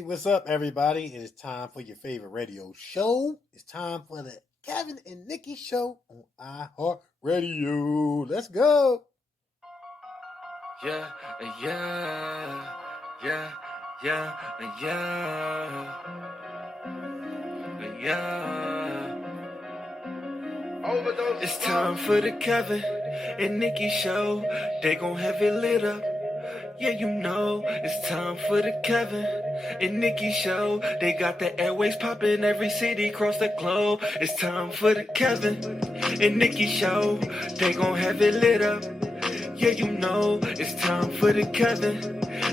Hey, what's up, everybody? It is time for your favorite radio show. It's time for the Kevin and Nikee show on iHeartRadio. Let's go. Yeah, yeah, yeah, yeah, yeah, yeah. Overdose. It's time for the Kevin and Nikee show. They gon' have it lit up. Yeah, you know, it's time for the Kevin and Nikee show. They got the airways popping every city across the globe. It's time for the Kevin and Nikee show. They gon' have it lit up. Yeah, you know, it's time for the Kevin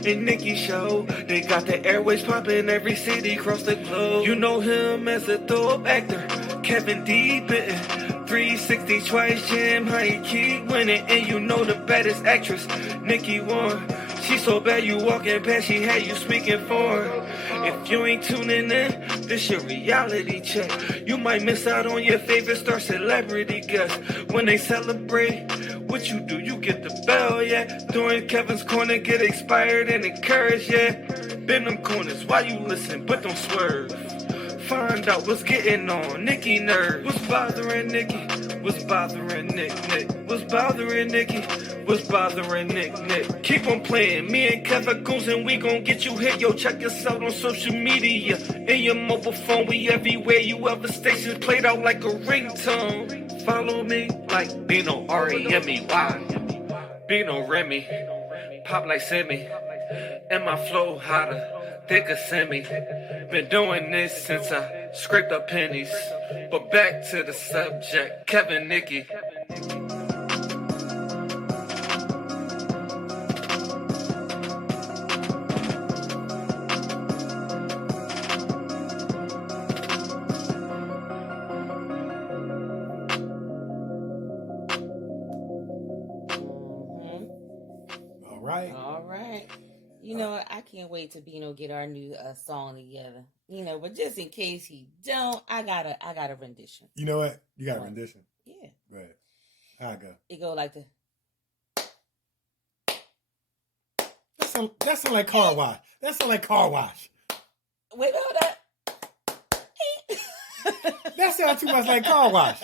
and Nikee show. They got the airways popping every city across the globe. You know him as a dope actor, Kevin D. Bitten. 360 twice jam, how he keep winning. And you know the baddest actress, Nikee won. She so bad you walking past, she had you speaking for her. If you ain't tuning in, this your reality check. You might miss out on your favorite star celebrity guest. When they celebrate, what you do, you get the bell, yeah. During Kevin's corner, get inspired and encouraged, yeah. Bend them corners while you listen, but don't swerve. Find out what's getting on Nikee nerves. What's bothering Nikee? What's bothering Nick? What's bothering Nikee? What's bothering Nick? Keep on playing. Me and Kevin goes and we gon' get you hit. Yo, check us out on social media. In your mobile phone, we everywhere. You ever stations played out like a ringtone. Follow me like Bino, R-E-M-E-Y. Bino Remy. Pop like Semi. And my flow hotter. Thicker semi. Been doing this since I scraped up pennies. But back to the subject, Kevin Nikee. All right. You know what? I can't wait to Bino get our new song together. You know, but just in case he don't, I got a rendition. You know what? You got a rendition? Yeah. Right. How it go? It go like the. That sound like car wash. That sound like car wash. Wait, hold up. That sounds too much like car wash.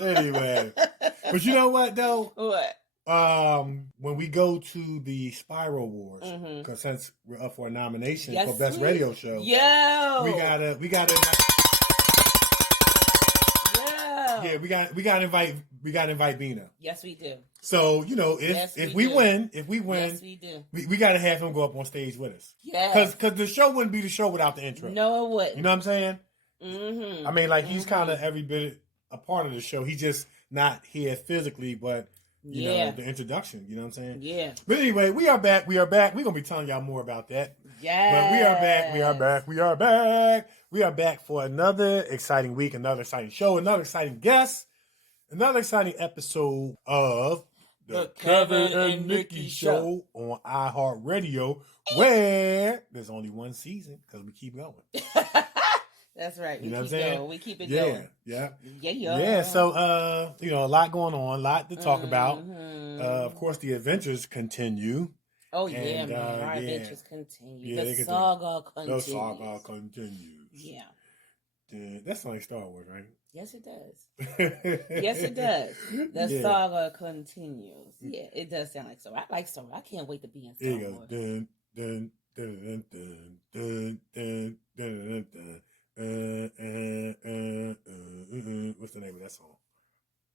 Anyway, but you know what though? What? When we go to the Spiral Awards, because since we're up for a nomination for Best Radio Show, we gotta invite Bino. Yes, we do. So you know, if we win, yes, we do. We gotta have him go up on stage with us. Yes, because the show wouldn't be the show without the intro. No, it wouldn't. You know what I'm saying? Mm-hmm. I mean, like he's kind of every bit a part of the show. He's just not here physically, but you know the introduction. You know what I'm saying? Yeah. But anyway, we are back. We're gonna be telling y'all more about that. Yeah. But we are back. We are back for another exciting week, another exciting show, another exciting guest, another exciting episode of the Kevin and Nikee show on iHeartRadio, where there's only one season because we keep going. That's right. You know what I'm saying? We keep it going. Yeah. So, you know, a lot going on, a lot to talk about. Of course, the adventures continue. Oh, yeah, man. Our adventures continue. The saga continues. Yeah. That sounds like Star Wars, right? Yes, it does. Yes, it does. The saga continues. Yeah, it does sound like Star Wars. I like Star Wars. I can't wait to be in Star Wars. Dun, dun, dun, dun, dun, dun, dun, dun. What's the name of that song?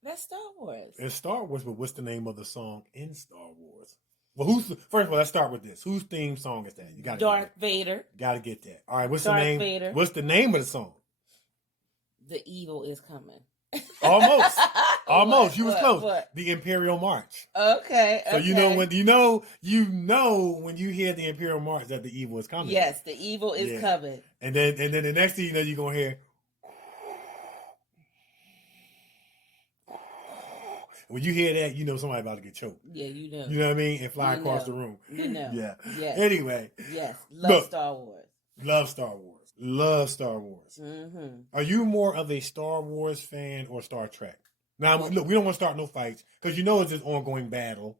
That's Star Wars. It's Star Wars, but what's the name of the song in Star Wars? Well, first of all, let's start with this. Whose theme song is that? You got Darth Vader. Got to get that. All right, what's the name? Vader. What's the name of the song? The Evil is Coming. Almost. Almost. You was close. What? The Imperial March. Okay. So you know when when you hear the Imperial March that the evil is coming. Yes, the evil is coming. And then the next thing you know, you're gonna hear. When you hear that, you know somebody about to get choked. Yeah, you know. You know what I mean? And fly across the room. You know. Yeah. Yes. Anyway. Yes. Love Star Wars. Love Star Wars. Love Star Wars. Mm-hmm. Are you more of a Star Wars fan or Star Trek? Now, look, we don't want to start no fights because you know it's this ongoing battle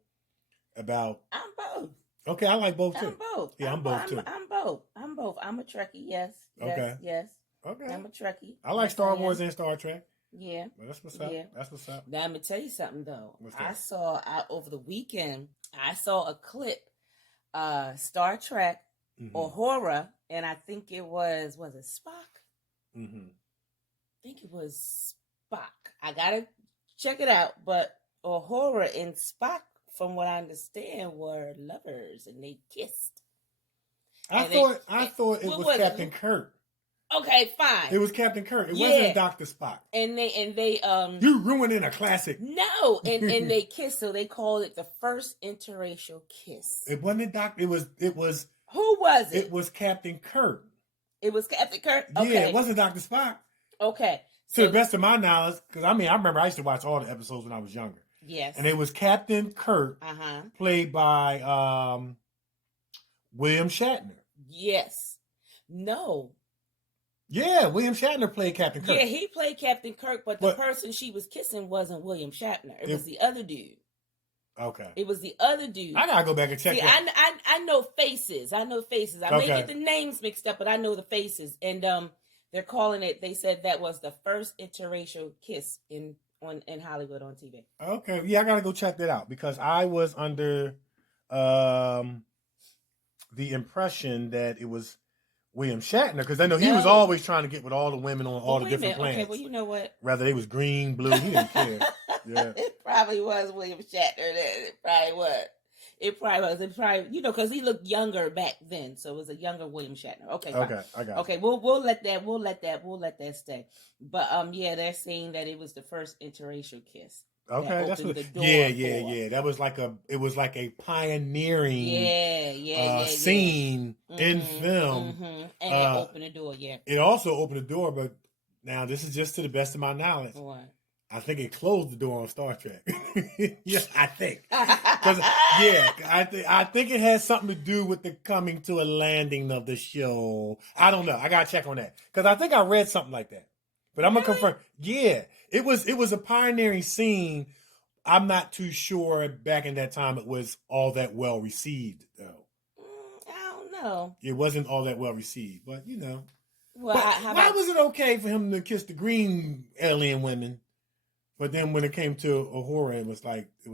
about. I'm both. Okay, I like both too. I'm both. Yeah, I'm both too. I'm both. I'm a Trekkie. Yes. Okay. Yes. Okay. I'm a Trekkie. I like Star Wars and Star Trek. Yeah. Well, that's what's up. Yeah. That's what's up. Now I'm gonna tell you something though. What's that? Over the weekend. I saw a clip. Star Trek or horror, and I think it was it Spock? I think it was Spock. I gotta check it out, but horror and Spock, from what I understand, were lovers and they kissed. I thought it was Captain Kirk. Okay, fine. It was Captain Kirk. It wasn't Dr. Spock. And they you ruining a classic. No, and they kissed, so they called it the first interracial kiss. It wasn't Doctor. It was. Who was it? It was Captain Kirk. It was Captain Kirk. Okay. Yeah, it wasn't Dr. Spock. Okay. To the best of my knowledge, because I remember I used to watch all the episodes when I was younger. Yes. And it was Captain Kirk, played by William Shatner. Yes. No. Yeah, William Shatner played Captain Kirk. Yeah, he played Captain Kirk, but the person she was kissing wasn't William Shatner. It was the other dude. Okay. It was the other dude. I gotta go back and check that. I know faces. I may get the names mixed up, but I know the faces. And they're calling it. They said that was the first interracial kiss in Hollywood on TV. Okay, yeah, I gotta go check that out because I was under the impression that it was William Shatner, because I know he was always trying to get with all the women on all the different planets. Okay, well, you know what? Whether they was green, blue, he didn't care. Yeah. It probably was William Shatner. It probably was. It probably, because he looked younger back then, so it was a younger William Shatner. Okay, fine. Okay, I got it. Okay, we'll let that stay. But they're saying that it was the first interracial kiss. Okay, that's what. Yeah. That was like a pioneering scene in film, and it opened the door. Yeah, it also opened the door, but now this is just to the best of my knowledge. What? I think it closed the door on Star Trek. Yes, I think. I think it has something to do with the coming to a landing of the show. I don't know. I gotta check on that because I think I read something like that. But I'm gonna confirm. Yeah, it was a pioneering scene. I'm not too sure back in that time it was all that well received though. I don't know. It wasn't all that well received, but Well, why was it okay for him to kiss the green alien women? But then when it came to a horror, it was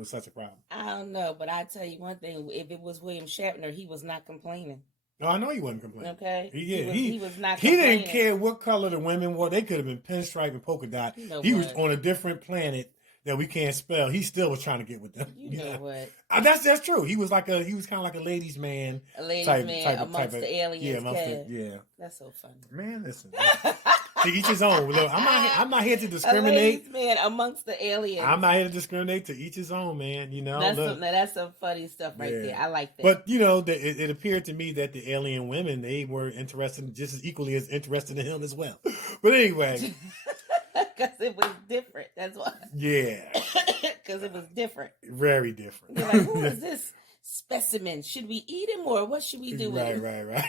such a problem. I don't know, but I tell you one thing: if it was William Shatner, he was not complaining. No, I know he wasn't complaining. Okay, he was not. He didn't care what color the women were. They could have been pinstripe and polka dot. He was on a different planet that we can't spell. He still was trying to get with them. You know what? That's true. He was kind of like a ladies' man. A ladies' man amongst the aliens. Yeah. That's so funny. Man, listen. To each his own. Look, I'm not here to discriminate. A ladies' man amongst the aliens. I'm not here to discriminate. To each his own, man. That's some funny stuff right there. I like that. But it appeared to me that the alien women, they were interested, just as equally as interested in him as well. But anyway, because it was different. That's why. Yeah. Because it was different. Very different. You're like, who is this specimen? Should we eat him or what should we do with him? Right.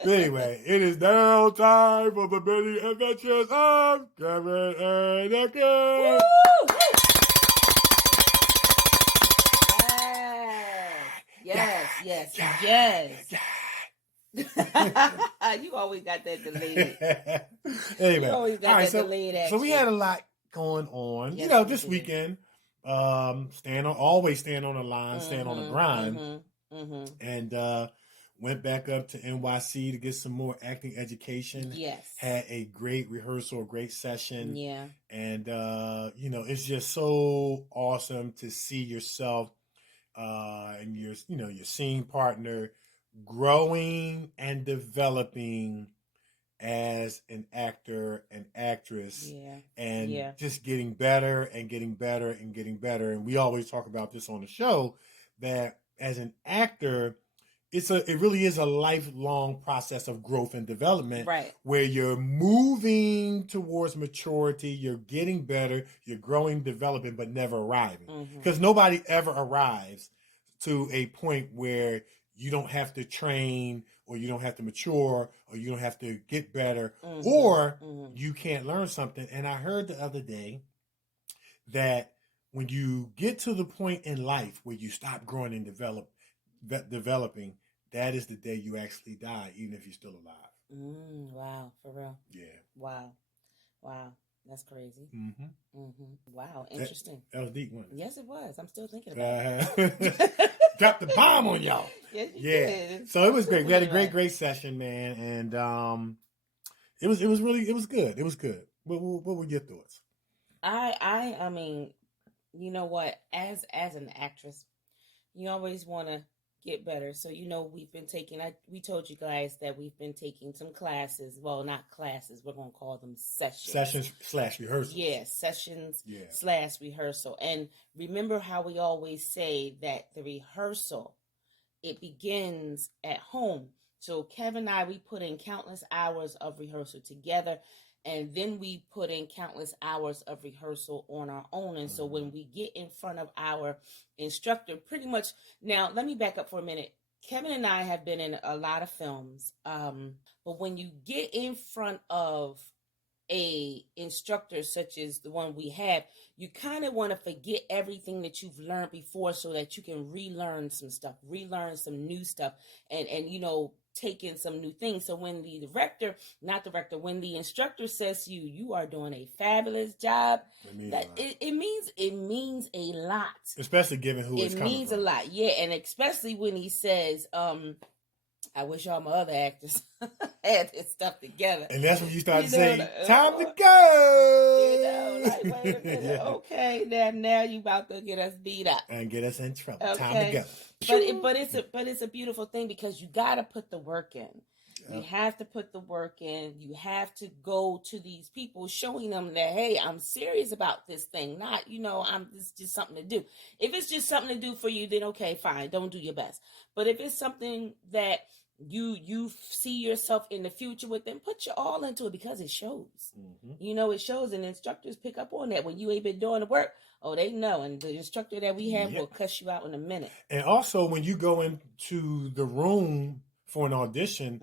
Anyway, it is now time for the many adventures of Kevin and Nikee. Yes. You always got that delayed. Anyway, you always got that delayed action. So we had a lot going on. Yes, this weekend. Always stand on the line, stand on the grind, and went back up to NYC to get some more acting education. Yes, had a great rehearsal, a great session. Yeah, and it's just so awesome to see yourself and your scene partner growing and developing as an actor and actress, and just getting better and getting better and getting better. And we always talk about this on the show that as an actor, it really is a lifelong process of growth and development, right? Where you're moving towards maturity, you're getting better, you're growing, developing, but never arriving. Because nobody ever arrives to a point where you don't have to train, or you don't have to mature, or you don't have to get better, or you can't learn something. And I heard the other day that when you get to the point in life where you stop growing and develop, developing, that is the day you actually die, even if you're still alive. Wow, for real. Yeah. Wow. That's crazy. Wow, That, interesting. that was deep, wasn't it? Yes, it was. I'm still thinking about it. Dropped the bomb on y'all. Yes, you did. So it was great. We had a great session, man, and it was good. It was good. What were your thoughts? I mean, you know what? As an actress, you always want to get better. So, we've been taking, we told you guys that we've been taking some classes. Well, not classes. We're going to call them sessions. Sessions/rehearsals. Yeah, sessions/rehearsal. And remember how we always say that the rehearsal, it begins at home. So Kevin and I, we put in countless hours of rehearsal together. And then we put in countless hours of rehearsal on our own. And so when we get in front of our instructor, pretty much, now let me back up for a minute. Kevin and I have been in a lot of films. But when you get in front of a instructor such as the one we have, you kind of want to forget everything that you've learned before so that you can relearn some stuff, relearn some new stuff, and take in some new things. So when when the instructor says to you, you are doing a fabulous job, it means a lot. Especially given who it's coming from. It means a lot, yeah. And especially when he says, I wish all my other actors had this stuff together. And that's when you start to say, time to go. Like, wait a minute. Okay, now you about to get us beat up. And get us in trouble. Okay. Time to go. But it's a beautiful thing because you got to put the work in. Yeah. You have to put the work in. You have to go to these people showing them that, hey, I'm serious about this thing. Not, it's just something to do. If it's just something to do for you, then okay, fine. Don't do your best. But if it's something that you see yourself in the future with, them, put your all into it because it shows. It shows, and instructors pick up on that. When you ain't been doing the work, they know. And the instructor that we have will cuss you out in a minute. And also, when you go into the room for an audition,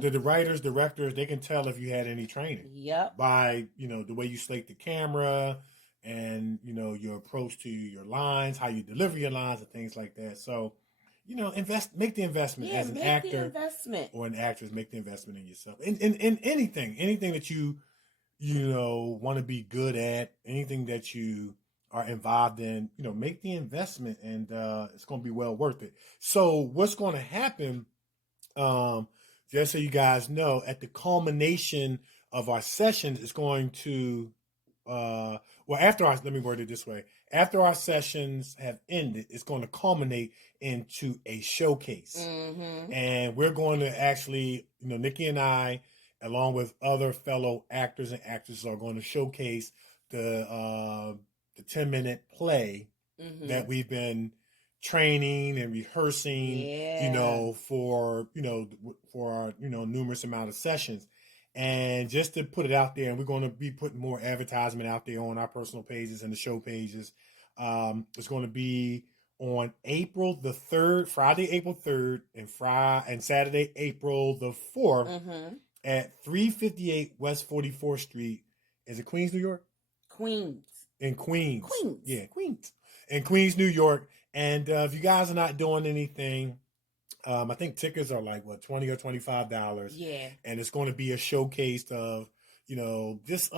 the writers, directors, they can tell if you had any training. Yep. By, the way you slate the camera and, your approach to your lines, how you deliver your lines and things like that. So, make the investment as an actor or an actress. Make the investment in yourself. In anything that you want to be good at, anything that you are involved in, make the investment, and it's going to be well worth it. So what's going to happen, just so you guys know, at the culmination of our sessions, it's going to, let me word it this way. After our sessions have ended, it's going to culminate into a showcase. And we're going to actually, Nikee and I, along with other fellow actors and actresses, are going to showcase the 10-minute play that we've been training and rehearsing, for our, numerous amount of sessions. And just to put it out there, and we're going to be putting more advertisement out there on our personal pages and the show pages. It's going to be on April the 3rd, Friday, April 3rd, and Saturday, April the 4th at 358 West 44th Street. Is it Queens, New York? Queens. In Queens. Yeah, Queens. In Queens, New York. And if you guys are not doing anything, I think tickets are like, $20 or $25. Yeah. And it's going to be a showcase of, just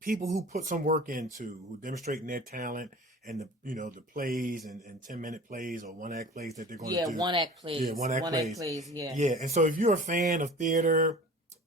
people who put some work into, who demonstrating their talent, and the plays and 10-minute plays or one-act plays that they're going to do. One-act plays. Yeah, one-act plays. Yeah. Yeah. And so if you're a fan of theater,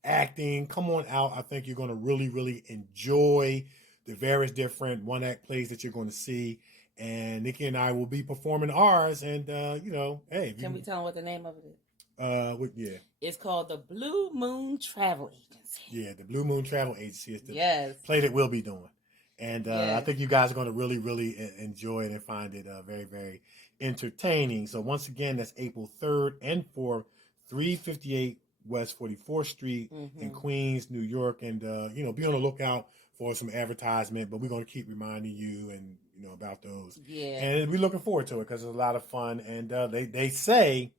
acting, come on out. I think you're going to really, really enjoy the various different one-act plays that you're going to see. And Nikee and I will be performing ours. And, hey. Can we tell them what the name of it is? Yeah. It's called the Blue Moon Travel Agency. Yeah, the Blue Moon Travel Agency is the play that we'll be doing. And I think you guys are going to really, really enjoy it and find it very, very entertaining. So once again, that's April 3rd and 4th, 358 West 44th Street in Queens, New York. And, be on the lookout for some advertisement, but we're going to keep reminding you and, about those. Yeah. And we're looking forward to it because it's a lot of fun. And they say,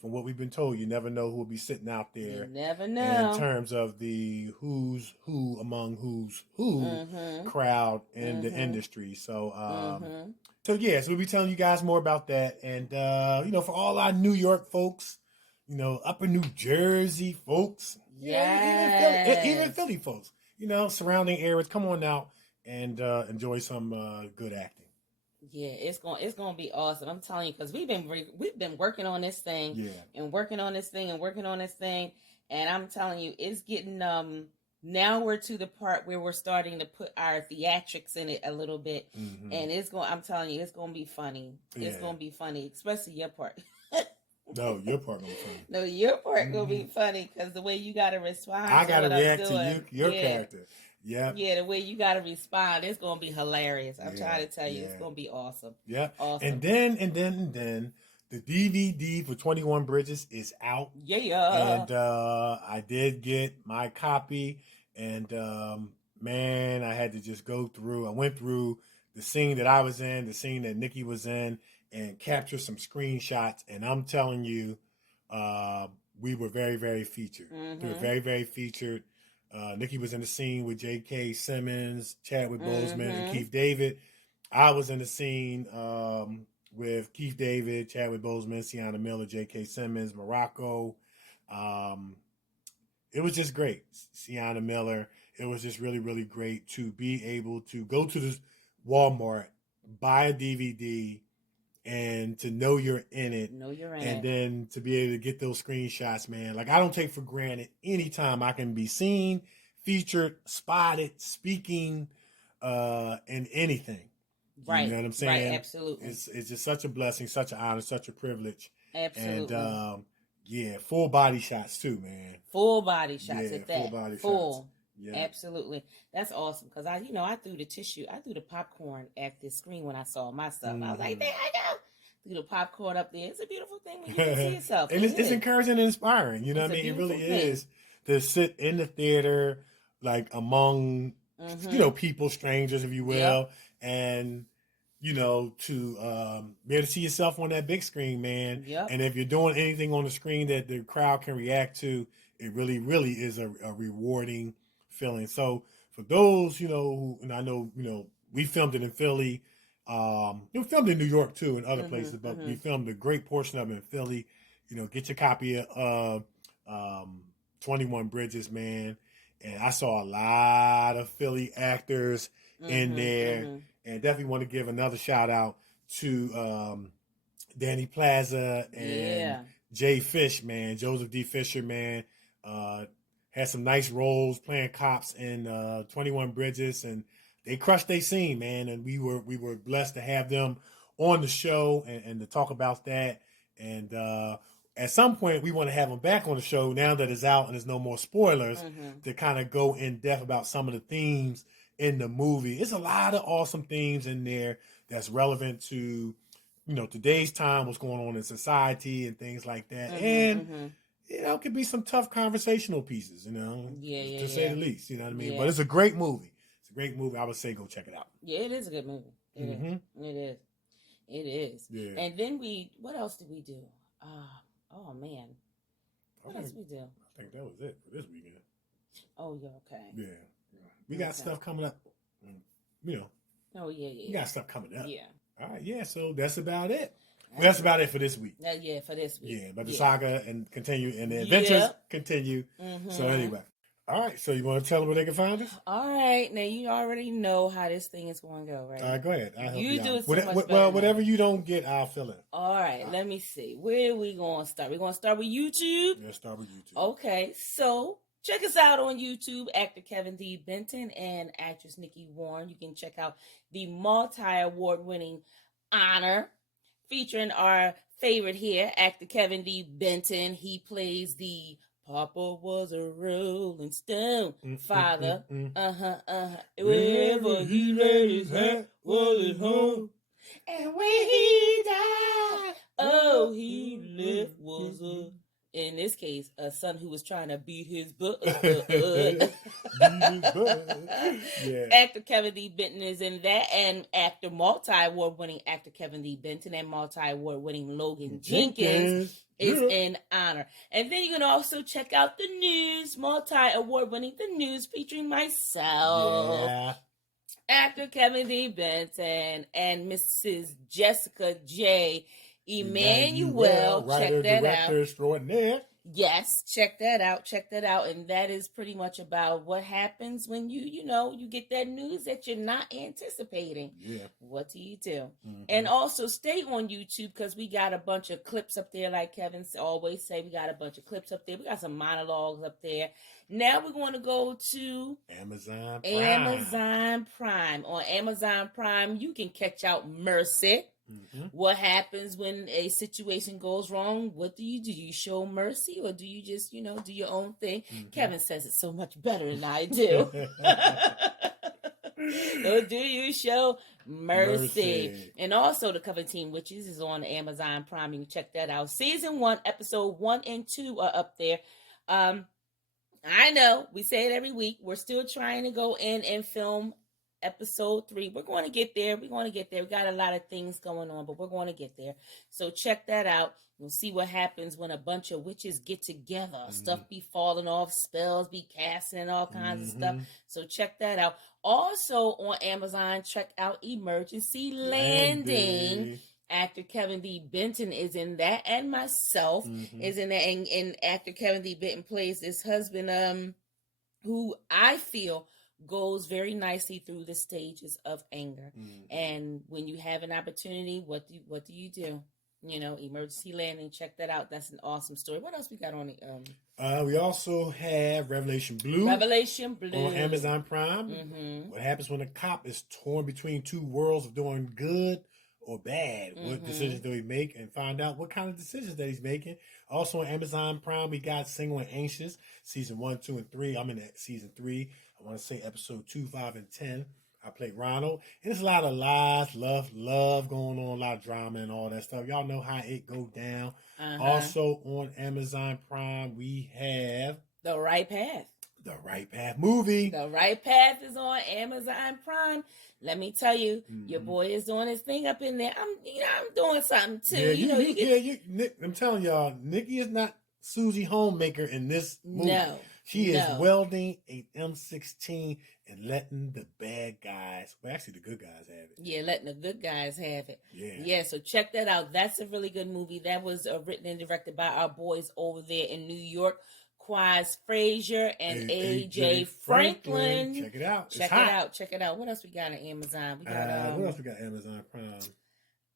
from what we've been told, you never know who will be sitting out there. You never know. In terms of the who's who among who's who crowd in the industry. So, So we'll be telling you guys more about that. And for all our New York folks, upper New Jersey folks, even Philly folks, surrounding areas, come on out and enjoy some good acting. Yeah, it's gonna be awesome. I'm telling you, because we've been working on this thing, and working on this thing, and I'm telling you, it's getting now we're to the part where we're starting to put our theatrics in it a little bit, and I'm telling you, it's gonna be funny. Yeah. It's gonna be funny, especially your part. No, your part gonna be funny. No, your part gonna be funny because the way you gotta respond. I gotta react to your character. Yeah. Yeah, the way you gotta respond, it's gonna be hilarious. I'm trying to tell you, it's gonna be awesome. Yeah. Awesome. And then the DVD for 21 Bridges is out. Yeah. And I did get my copy, and man, I had to just go through. I went through the scene that I was in, the scene that Nikee was in, and capture some screenshots. And I'm telling you, we were very, very featured. We were very, very featured. Nikee was in the scene with J.K. Simmons, Chadwick Boseman, and Keith David. I was in the scene with Keith David, Chadwick Boseman, Sienna Miller, J.K. Simmons, Morocco. It was just great. Sienna Miller. It was just really, really great to be able to go to the Walmart, buy a DVD, and to know you're in it. And then to be able to get those screenshots, man. Like, I don't take for granted anytime I can be seen, featured, spotted, speaking, in anything. Right. You know what I'm saying? Right, absolutely. It's just such a blessing, such an honor, such a privilege. Absolutely. And full body shots too, man. Full body shots at that. Full body shots. Yeah. Absolutely. That's awesome. Because I threw the tissue, I threw the popcorn at this screen when I saw my stuff. I was like, there I go. Threw the popcorn up there. It's a beautiful thing when you can see yourself. And it's encouraging and inspiring. You know what I mean? It really is to sit in the theater, like among, people, strangers, if you will, and to be able to see yourself on that big screen, man. Yep. And if you're doing anything on the screen that the crowd can react to, it really, really is a rewarding feeling. So for those, and I know, we filmed it in Philly. We filmed in New York too and other places, but we filmed a great portion of it in Philly. Get your copy of 21 Bridges, man. And I saw a lot of Philly actors in there. And definitely want to give another shout out to Danny Plaza and Jay Fish, man. Joseph D. Fisher, man. Had some nice roles playing cops in 21 Bridges, and they crushed their scene, man. And we were blessed to have them on the show and to talk about that. And at some point, we want to have them back on the show now that it's out and there's no more spoilers to kind of go in depth about some of the themes in the movie. It's a lot of awesome themes in there that's relevant to, today's time, what's going on in society and things like that. And, it could be some tough conversational pieces, to say the least, you know what I mean? Yeah. But it's a great movie. It's a great movie. I would say go check it out. Yeah, it is a good movie. It is. Yeah. And then what else did we do? Oh, man. What else did we do? I think that was it for this weekend. Oh, yeah, okay. Yeah. We got stuff coming up, Oh, yeah. We got stuff coming up. Yeah. All right, yeah, so that's about it. That's about it for this week. Yeah, for this week. Yeah, but the saga and the adventures continue. So anyway. All right, so you want to tell them where they can find us? All right, now you already know how this thing is going to go, right? All right, go ahead. I'll help you do out. it so much better whatever you don't get, I'll fill in. All right, let me see. Where are we going to start? We're going to start with YouTube? Let's start with YouTube. Okay, so check us out on YouTube, actor Kevin D. Benton and actress Nikee Warren. You can check out the multi-award-winning Honor, featuring our favorite here, actor Kevin D. Benton. He plays the Papa was a Rolling Stone father. Wherever he laid his head was his home. And when he died, all he left was in this case, a son who was trying to beat his butt. Yeah. Actor Kevin D. Benton is in that, and multi-award winning actor Kevin D. Benton and multi-award winning Logan Jenkins is in Honor. And then you can also check out the news, multi-award winning The News, featuring myself. Actor Kevin D. Benton and Mrs. Jessica J. Emmanuel. Writer, Check that director out. extraordinaire. Yes, check that out. Check that out. And that is pretty much about what happens when you get that news that you're not anticipating. Yeah. What do you do? Mm-hmm. And also stay on YouTube because we got a bunch of clips up there. Like Kevin always say, we got a bunch of clips up there. We got some monologues up there. Now we're going to go to Amazon Prime. On Amazon Prime, you can catch out Mercy. Mm-hmm. What happens when a situation goes wrong? What do? You show mercy or do you just, do your own thing? Mm-hmm. Kevin says it so much better than I do. Or do you show mercy? And also the Cover Team Witches is on Amazon Prime. You can check that out. Season 1, episode 1 and 2 are up there. I know we say it every week. We're still trying to go in and film episode 3. We're going to get there. We got a lot of things going on, but we're going to get there. So check that out. We'll see what happens when a bunch of witches get together. Mm-hmm. Stuff be falling off, spells be casting, and all kinds of stuff. So check that out. Also on Amazon, check out Emergency Landing. Actor Kevin D. Benton is in that, and myself is in that. And actor Kevin D. Benton plays this husband, who I feel goes very nicely through the stages of anger. And when you have an opportunity, what do you do? Emergency Landing, check that out. That's an awesome story. What else we got on the we also have Revelation Blue on Amazon Prime. What happens when a cop is torn between two worlds of doing good or bad? What decisions do he make, and find out what kind of decisions that he's making. Also on Amazon Prime, we got Single and Anxious, season 1, 2, and 3. I'm in season 3. I want to say episode 2, 5, and 10. I play Ronald. And there's a lot of lies, love going on, a lot of drama and all that stuff. Y'all know how it go down. Also on Amazon Prime, we have The Right Path. The Right Path movie. The Right Path is on Amazon Prime. Let me tell you, your boy is doing his thing up in there. I'm doing something too. I'm telling y'all, Nikee is not Susie Homemaker in this movie. No. She is welding a M16 and letting the bad guys, well, actually the good guys have it. Yeah, letting the good guys have it. Yeah, so check that out. That's a really good movie. That was written and directed by our boys over there in New York, Quaz Frazier and AJ Franklin. Check it out. Check it out. What else we got on Amazon? We got what else we got on Amazon Prime?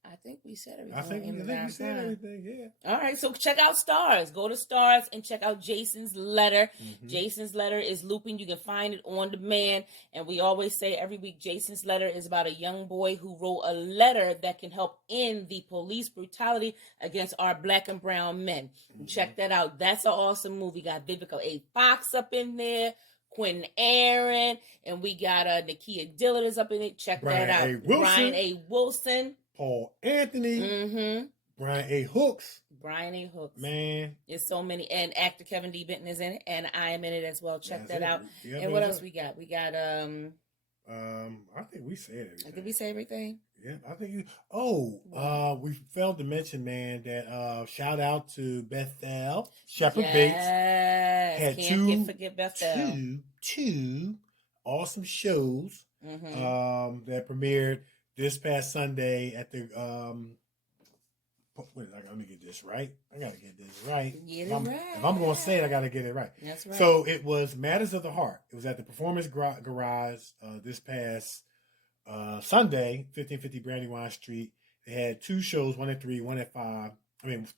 I think we said everything. I think we said everything, yeah. All right, so check out Stars. Go to Stars and check out Jason's Letter. Jason's Letter is looping. You can find it on demand. And we always say every week, Jason's Letter is about a young boy who wrote a letter that can help end the police brutality against our black and brown men. Check that out. That's an awesome movie. Got Vivica A. Fox up in there. Quinn Aaron. And we got Nikee Dillard is up in it. Check that out. Brian A. Wilson. Paul Anthony, Brian A. Hooks. Man. There's so many. And actor Kevin D. Benton is in it, and I am in it as well. Check that out. Yeah, and what else we got? We got, I think we said everything. Did we say everything? Yeah, I think we failed to mention, man, that shout out to Bethel Shepherd Bates. Had can't forget Bethel. Two awesome shows that premiered this past Sunday at the let me get this right. I gotta get this right. If I'm gonna say it, I gotta get it right. That's right. So it was Matters of the Heart. It was at the Performance Garage this past Sunday, 1550 Brandywine Street. They had 2 shows, 1 at 3, 1 at 5.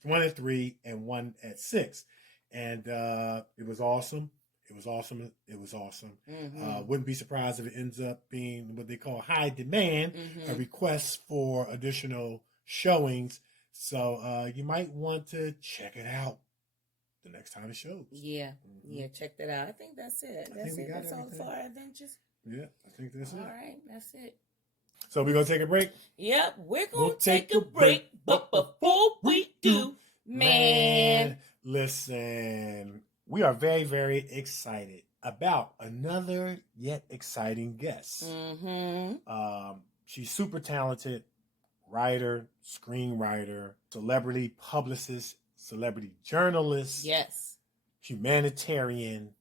1 at 3 and 1 at 6. And it was awesome. It was awesome. Wouldn't be surprised if it ends up being what they call high demand, a request for additional showings. So you might want to check it out the next time it shows. Yeah, check that out. I think that's it. That's all for our adventures. Yeah, I think that's it. All right, that's it. So we're going to take a break? Yep, we're going to take a break. But before we do, man, listen. We are very, very excited about another yet exciting guest. She's super talented, writer, screenwriter, celebrity publicist, celebrity journalist, yes, humanitarian.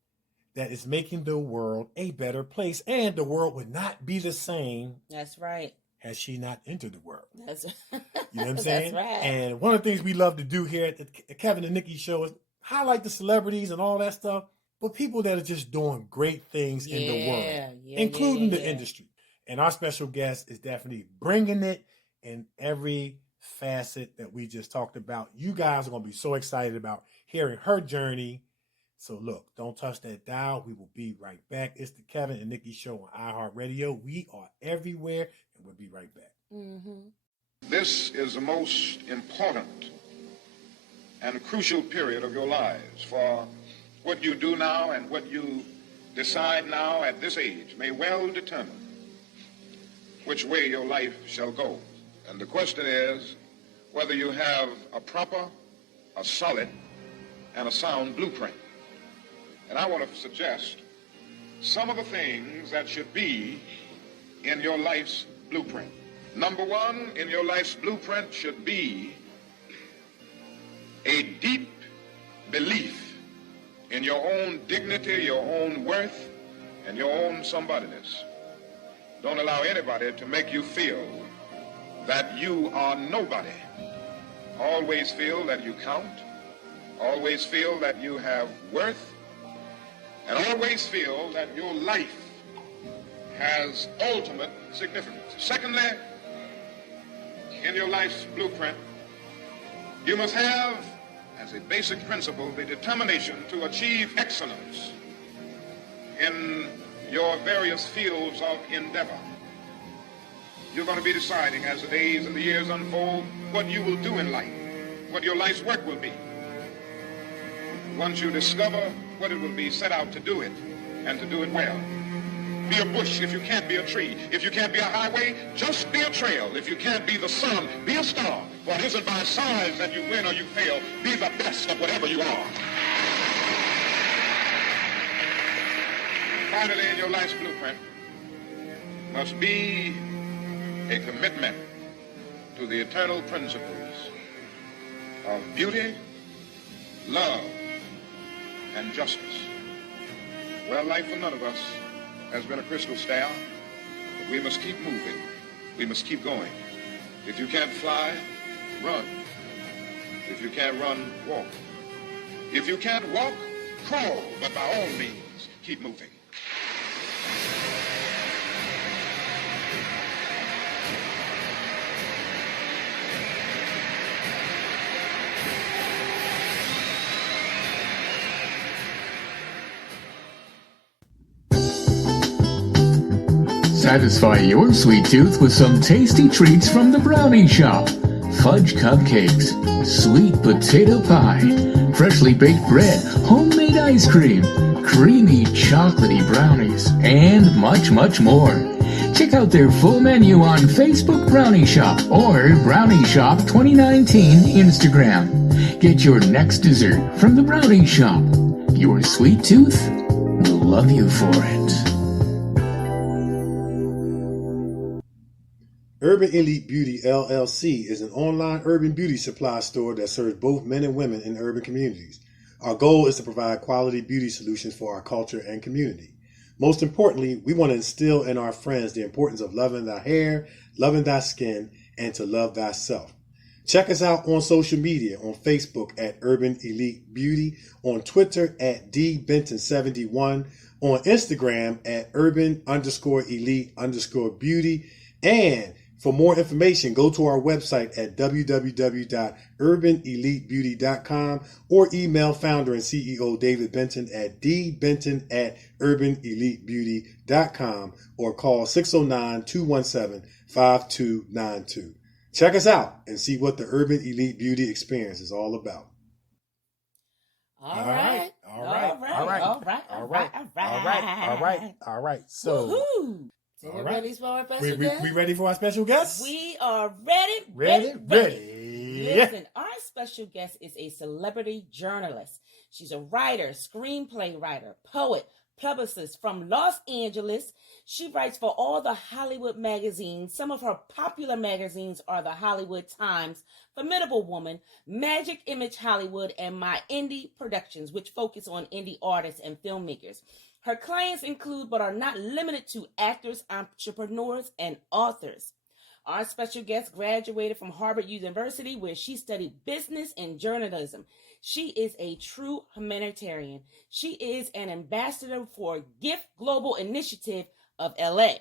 that is making the world a better place, and the world would not be the same. That's right. Has she not entered the world? That's You know what I'm saying? That's right. And one of the things we love to do here at the Kevin and Nikee show is highlight the celebrities and all that stuff, but people that are just doing great things in the world, including the industry. And our special guest is definitely bringing it in every facet that we just talked about. You guys are going to be so excited about hearing her journey. So look, don't touch that dial. We will be right back. It's the Kevin and Nikee show on iHeartRadio. We are everywhere, and we'll be right back. This is the most important and crucial period of your lives, for what you do now and what you decide now at this age may well determine which way your life shall go. And the question is whether you have a proper, a solid, and a sound blueprint. And I want to suggest some of the things that should be in your life's blueprint. Number one, in your life's blueprint should be a deep belief in your own dignity, your own worth, and your own somebodyness. Don't allow anybody to make you feel that you are nobody. Always feel that you count. Always feel that you have worth. And always feel that your life has ultimate significance. Secondly, in your life's blueprint, you must have, as a basic principle, the determination to achieve excellence in your various fields of endeavor. You're going to be deciding as the days and the years unfold what you will do in life, what your life's work will be. Once you discover what it will be, set out to do it, and to do it well. Be a bush if you can't be a tree. If you can't be a highway, just be a trail. If you can't be the sun, be a star. For it isn't by size that you win or you fail. Be the best of whatever you are. Finally, in your life's blueprint must be a commitment to the eternal principles of beauty, love, and justice. Well, life for none of us has been a crystal staff, but we must keep moving. We must keep going. If you can't fly, run. If you can't run, walk. If you can't walk, crawl, but by all means, keep moving. Satisfy your sweet tooth with some tasty treats from the Brownie Shop. Fudge cupcakes, sweet potato pie, freshly baked bread, homemade ice cream, creamy chocolatey brownies, and much, much more. Check out their full menu on Facebook Brownie Shop or Brownie Shop 2019 Instagram. Get your next dessert from the Brownie Shop. Your sweet tooth will love you for it. Urban Elite Beauty LLC is an online urban beauty supply store that serves both men and women in urban communities. Our goal is to provide quality beauty solutions for our culture and community. Most importantly, we want to instill in our friends the importance of loving thy hair, loving thy skin, and to love thyself. Check us out on social media, on Facebook at Urban Elite Beauty, on Twitter at dbenton71, on Instagram at urban_elite_beauty, and for more information, go to our website at www.urbanelitebeauty.com or email founder and CEO David Benton at dbenton@urbanelitebeauty.com or call 609-217-5292. Check us out and see what the Urban Elite Beauty experience is all about. All right. So, woohoo! So we're ready for our special guest? We ready for our special guest? We are ready. Ready. Listen, our special guest is a celebrity journalist. She's a writer, screenplay writer, poet, Publicist from Los Angeles. She writes for all the Hollywood magazines. Some of her popular magazines are the Hollywood Times, Formidable Woman, Magic Image Hollywood, and My Indie Productions, which focus on indie artists and filmmakers. Her clients include, but are not limited to, actors, entrepreneurs, and authors. Our special guest graduated from Harvard University, where she studied business and journalism. She is a true humanitarian. She is an ambassador for Gift Global Initiative of LA.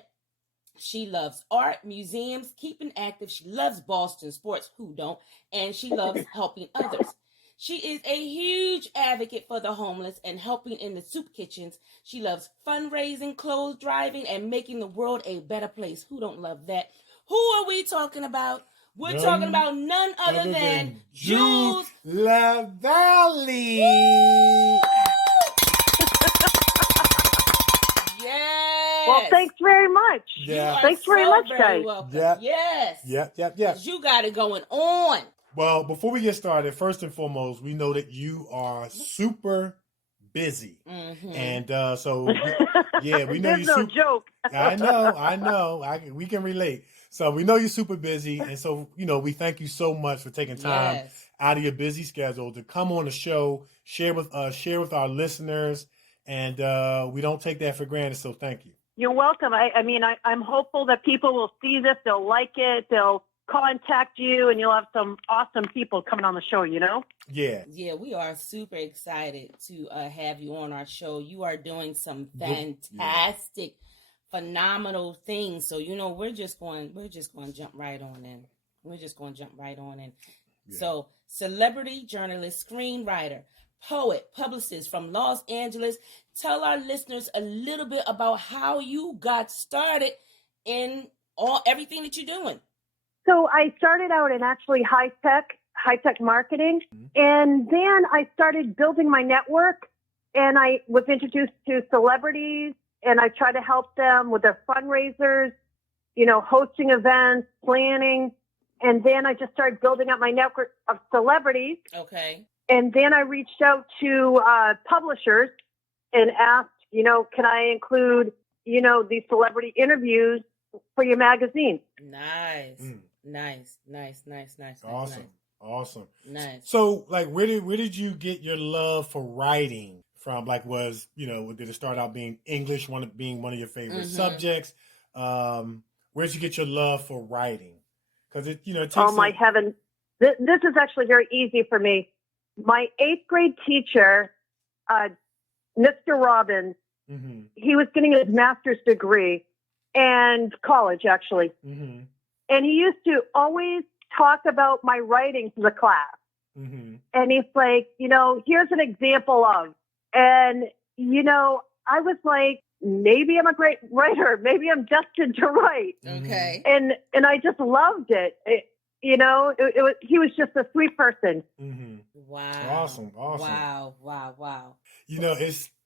She loves art, museums, keeping active. She loves Boston sports, who don't? And she loves helping others. She is a huge advocate for the homeless and helping in the soup kitchens. She loves fundraising, clothes driving, and making the world a better place. Who don't love that? Who are we talking about? We're talking about none other than Jules Lavallee. Yes. Well, thanks very much. Yeah. Thanks very much, very guys. welcome. Yeah. Yes. Yep. 'Cause you got it going on. Well, before we get started, first and foremost, we know that you are super busy. Mm-hmm. And so, we know There's you're no super. joke. I know. We can relate. So we know you're super busy. And so, we thank you so much for taking time out of your busy schedule to come on the show, share with our listeners. And we don't take that for granted. So thank you. You're welcome. I'm hopeful that people will see this. They'll like it. They'll contact you, and you'll have some awesome people coming on the show, Yeah. Yeah, we are super excited to have you on our show. You are doing some fantastic, phenomenal things. So, we're just going to jump right on in. Yeah. So, celebrity journalist, screenwriter, poet, publicist from Los Angeles. Tell our listeners a little bit about how you got started in everything that you're doing. So I started out in actually high tech marketing. And then I started building my network, and I was introduced to celebrities, and I try to help them with their fundraisers, hosting events, planning. And then I just started building up my network of celebrities. Okay. And then I reached out to publishers and asked, can I include, these celebrity interviews for your magazine? Nice. Nice. Awesome. Nice. So, where did you get your love for writing from? Did it start out being English, being one of your favorite subjects? Where did you get your love for writing? Because it takes. Oh my heaven! This is actually very easy for me. My 8th grade teacher, Mr. Robbins, he was getting his master's degree and college actually. And he used to always talk about my writing to the class. And he's like, here's an example of. And, I was like, maybe I'm a great writer. Maybe I'm destined to write. Okay. And I just loved it. He was just a sweet person. Wow. Awesome. Wow.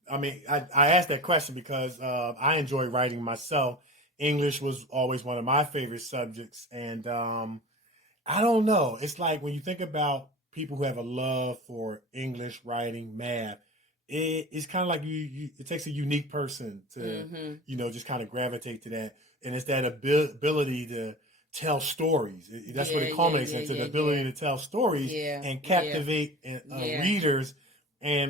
I asked that question because I enjoy writing myself. English was always one of my favorite subjects. And I don't know. It's like when you think about people who have a love for English, writing, math, it's kind of like it takes a unique person to, just kind of gravitate to that. And it's that ability to tell stories. That's what it culminates into, the ability to tell stories and captivate readers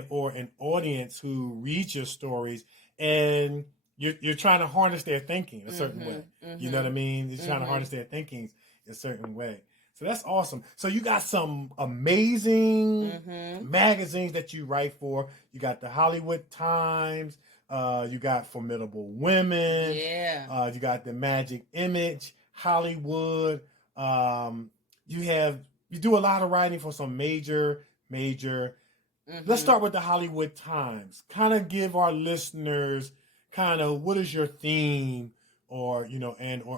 or an audience who reads your stories. And you're trying to harness their thinking a certain way. You know what I mean? You're trying to harness their thinking a certain way. So that's awesome. So you got some amazing magazines that you write for. You got the Hollywood Times. You got Formidable Women. Yeah. You got the Magic Image Hollywood. You do a lot of writing for some major. Let's start with the Hollywood Times. Kind of give our listeners what is your theme or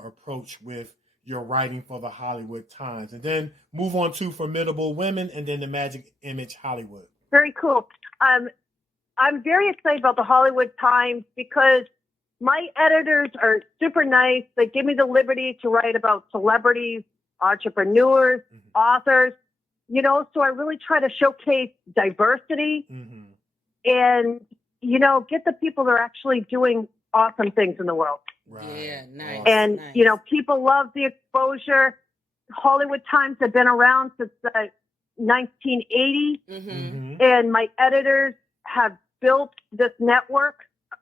approach with your writing for the Hollywood Times, and then move on to Formidable Women and then the Magic Image Hollywood. Very cool. I'm very excited about the Hollywood Times because my editors are super nice. They give me the liberty to write about celebrities, entrepreneurs, authors, so I really try to showcase diversity. And, get the people that are actually doing awesome things in the world. Right. Yeah, nice. And, nice. People love the exposure. Hollywood Times have been around since 1980. Mm-hmm. And my editors have built this network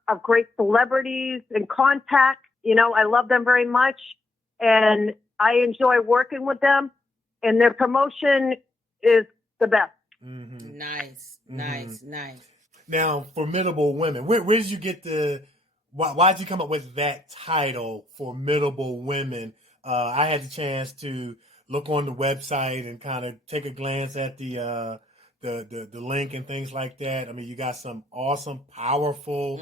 of great celebrities and contacts. I love them very much. And I enjoy working with them. And their promotion is the best. Mm-hmm. Nice, Mm-hmm. nice. Now, Formidable Women. Where did you get why did you come up with that title, Formidable Women? I had the chance to look on the website and kind of take a glance at the link and things like that. I mean, you got some awesome, powerful,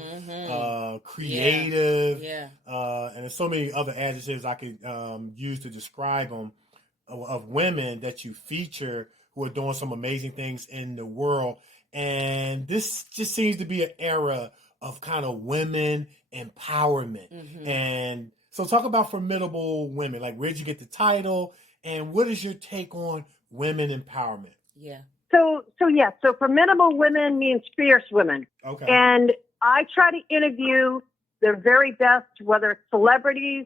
creative, and there's so many other adjectives I could use to describe them of women that you feature who are doing some amazing things in the world. And this just seems to be an era of kind of women empowerment. Mm-hmm. And so talk about Formidable Women. Like, where'd you get the title? And what is your take on women empowerment? Yeah. So Formidable Women means fierce women. Okay. And I try to interview the very best, whether it's celebrities,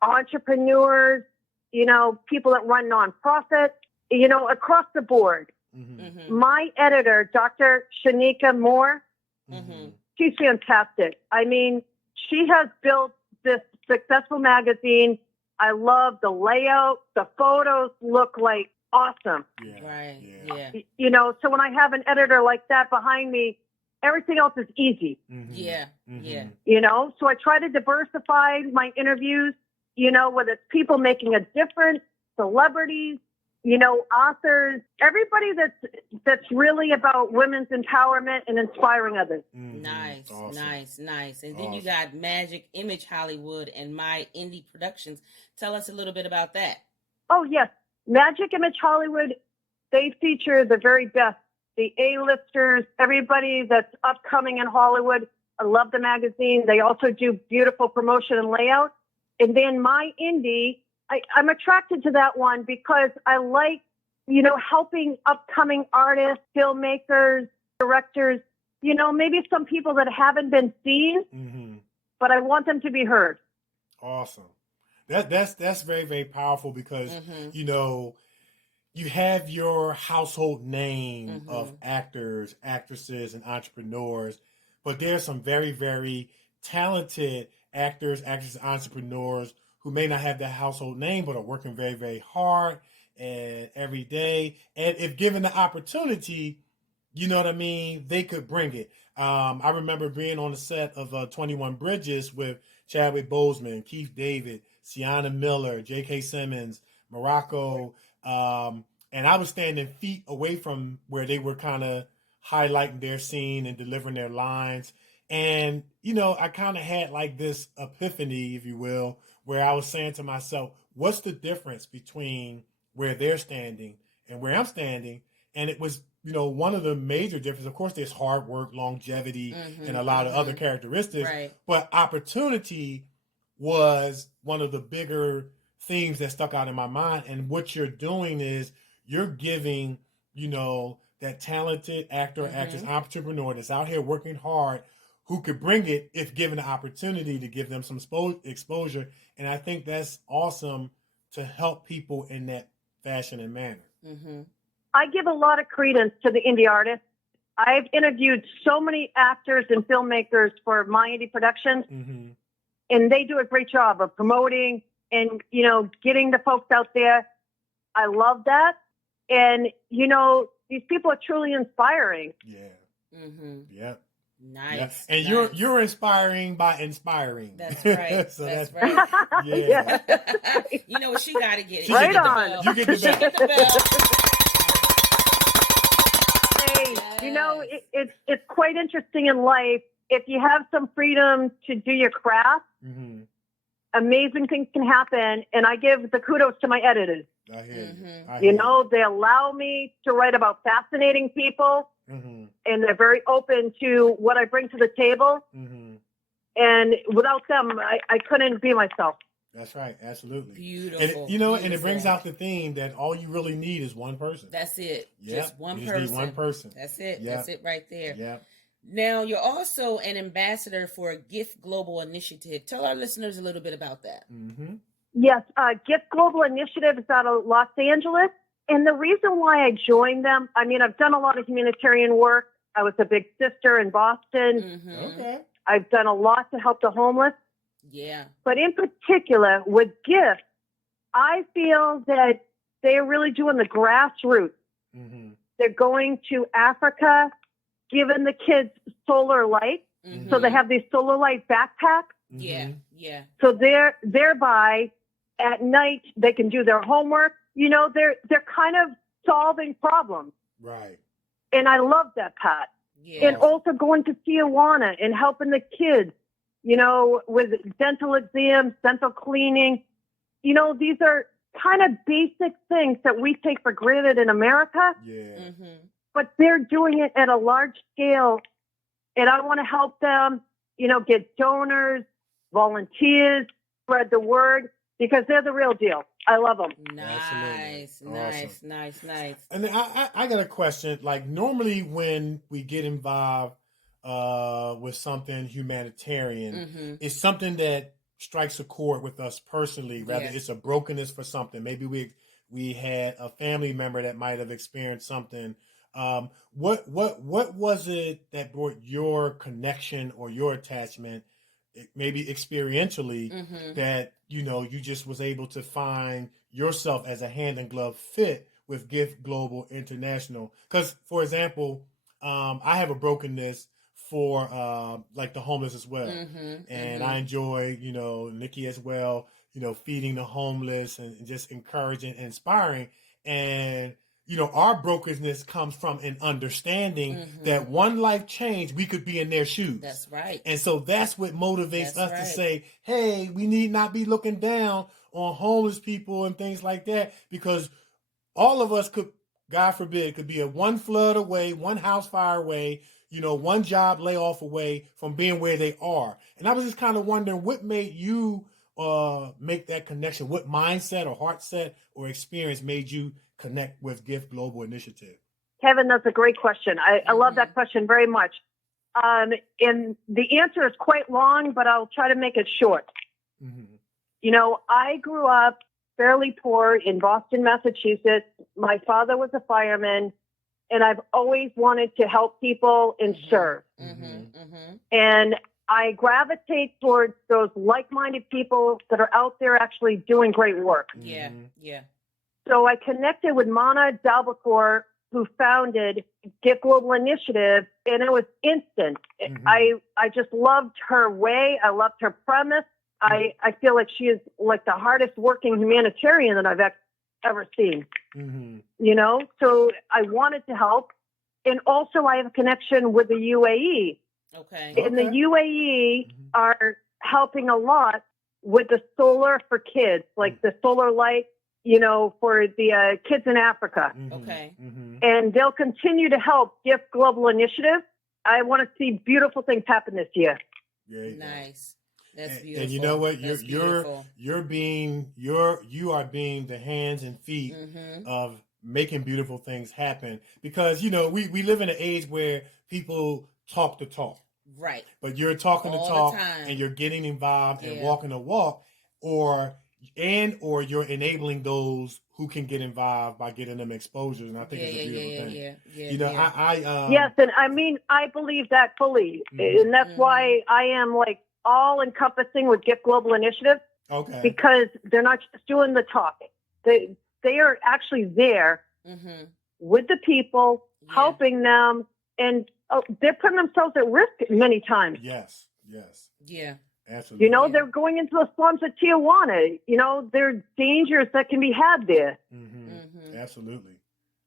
entrepreneurs, people that run nonprofits, across the board. Mm-hmm. Mm-hmm. My editor, Dr. Shanika Moore, Mm-hmm. she's fantastic. I mean, she has built this successful magazine. I love the layout. The photos look like awesome. Yeah. Right. Yeah. So when I have an editor like that behind me, everything else is easy. Mm-hmm. Yeah. Mm-hmm. Yeah. So I try to diversify my interviews, whether it's people making a difference, celebrities, authors, everybody that's really about women's empowerment and inspiring others. Mm-hmm. Nice, awesome. nice. And then you got Magic Image Hollywood and My Indie Productions. Tell us a little bit about that. Oh, yes. Magic Image Hollywood, they feature the very best, the A-listers, everybody that's upcoming in Hollywood. I love the magazine. They also do beautiful promotion and layout. And then My Indie, I'm attracted to that one because I like, helping upcoming artists, filmmakers, directors, maybe some people that haven't been seen, but I want them to be heard. Awesome. That's very, very powerful because, you have your household name of actors, actresses, and entrepreneurs, but there's some very, very talented actors, actresses, entrepreneurs who may not have that household name, but are working very, very hard and every day. And if given the opportunity, they could bring it. I remember being on the set of 21 Bridges with Chadwick Boseman, Keith David, Sienna Miller, J.K. Simmons, Morocco. And I was standing feet away from where they were kind of highlighting their scene and delivering their lines. And, I kind of had like this epiphany, if you will, where I was saying to myself, what's the difference between where they're standing and where I'm standing? And it was, one of the major differences, of course, there's hard work, longevity, and a lot of other characteristics, right. But opportunity was one of the bigger themes that stuck out in my mind. And what you're doing is you're giving, that talented actor, actress, entrepreneur that's out here working hard, who could bring it if given the opportunity to give them some exposure. And I think that's awesome to help people in that fashion and manner. Mm-hmm. I give a lot of credence to the indie artists. I've interviewed so many actors and filmmakers for My Indie Productions, and they do a great job of promoting and, getting the folks out there. I love that. And, these people are truly inspiring. Yeah. Mm-hmm. Yeah. Nice. Yeah. And nice. you're inspiring by inspiring. That's right. So that's right. Yeah. You know what? She got to get it. Right She on. You get the She bell. get the bell. Hey, it's quite interesting in life. If you have some freedom to do your craft, amazing things can happen. And I give the kudos to my editors. I hear you. They allow me to write about fascinating people, and they're very open to what I bring to the table. And without them, I couldn't be myself. That's right. Absolutely. Beautiful. And it brings out the theme that all you really need is one person. That's it. Yep. Just one you just person. need one person. That's it. Yep. That's it right there. Yeah. Now, you're also an ambassador for a Gift Global Initiative. Tell our listeners a little bit about that. Mm-hmm. Yes, Gift Global Initiative is out of Los Angeles. And the reason why I joined them, I mean, I've done a lot of humanitarian work. I was a big sister in Boston. Mm-hmm. Okay. I've done a lot to help the homeless. Yeah. But in particular, with Gift, I feel that they're really doing the grassroots. Mm-hmm. They're going to Africa, giving the kids solar light. Mm-hmm. So they have these solar light backpacks. Yeah. Yeah. So thereby at night they can do their homework. You know, they're kind of solving problems. Right. And I love that, Pat. Yeah. And also going to Tijuana and helping the kids, you know, with dental exams, dental cleaning. You know, these are kind of basic things that we take for granted in America. Yeah. Mm-hmm. But they're doing it at a large scale. And I want to help them, you know, get donors, volunteers, spread the word, because they're the real deal. I love them. Nice, Absolutely. nice, Awesome. nice. And then I got a question. Like, normally when we get involved with something humanitarian, Mm-hmm. it's something that strikes a chord with us personally. Rather, Yeah. it's a brokenness for something. Maybe we had a family member that might have experienced something. What was it that brought your connection or your attachment, maybe experientially, Mm-hmm. that you just was able to find yourself as a hand in glove fit with Gift Global International? Because, for example, I have a brokenness for like the homeless as well, Mm-hmm. and Mm-hmm. I enjoy Nikee as well, feeding the homeless and just encouraging and inspiring. And our brokenness comes from an understanding Mm-hmm. that one life change, we could be in their shoes. That's right. And so that's what motivates That's us right. to say, hey, we need not be looking down on homeless people and things like that, because all of us could, God forbid, could be a one flood away, one house fire away, one job layoff away from being where they are. And I was just kind of wondering, what made you make that connection? What mindset or heart set or experience made you connect with Gift Global Initiative? Kevin, that's a great question. I love that question very much. And the answer is quite long, but I'll try to make it short. Mm-hmm. I grew up fairly poor in Boston, Massachusetts. My father was a fireman, and I've always wanted to help people and serve. Mm-hmm. Mm-hmm. And I gravitate towards those like-minded people that are out there actually doing great work. Yeah. Mm-hmm. Yeah. So I connected with Mana Dalbacourt, who founded Gift Global Initiative, and it was instant. Mm-hmm. I just loved her way. I loved her premise. I feel like she is like the hardest working humanitarian that I've ever seen. Mm-hmm. So I wanted to help. And also I have a connection with the UAE. Okay. And the UAE are helping a lot with the solar for kids, like the solar light, for the kids in Africa. Mm-hmm. Okay. Mm-hmm. And they'll continue to help Gift Global Initiative. I want to see beautiful things happen this year. There you go. Nice. That's beautiful. And you know what? That's You are being the hands and feet Mm-hmm. of making beautiful things happen, because we live in an age where people talk the talk, Right. but you're talking the All the talk time. and you're getting involved and Yeah. walking the walk, or you're enabling those who can get involved by getting them exposure. And I think it's a beautiful thing. Yeah. Yes, and I believe that fully. Mhm. And that's why I am like all encompassing with Gift Global Initiative, Okay. because they're not just doing the talk. They are actually there Mm-hmm. with the people, Yeah. helping them, and they're putting themselves at risk many times. Yes. Yeah. Absolutely. They're going into the slums of Tijuana. There are dangers that can be had there. Mm-hmm. Mm-hmm. Absolutely.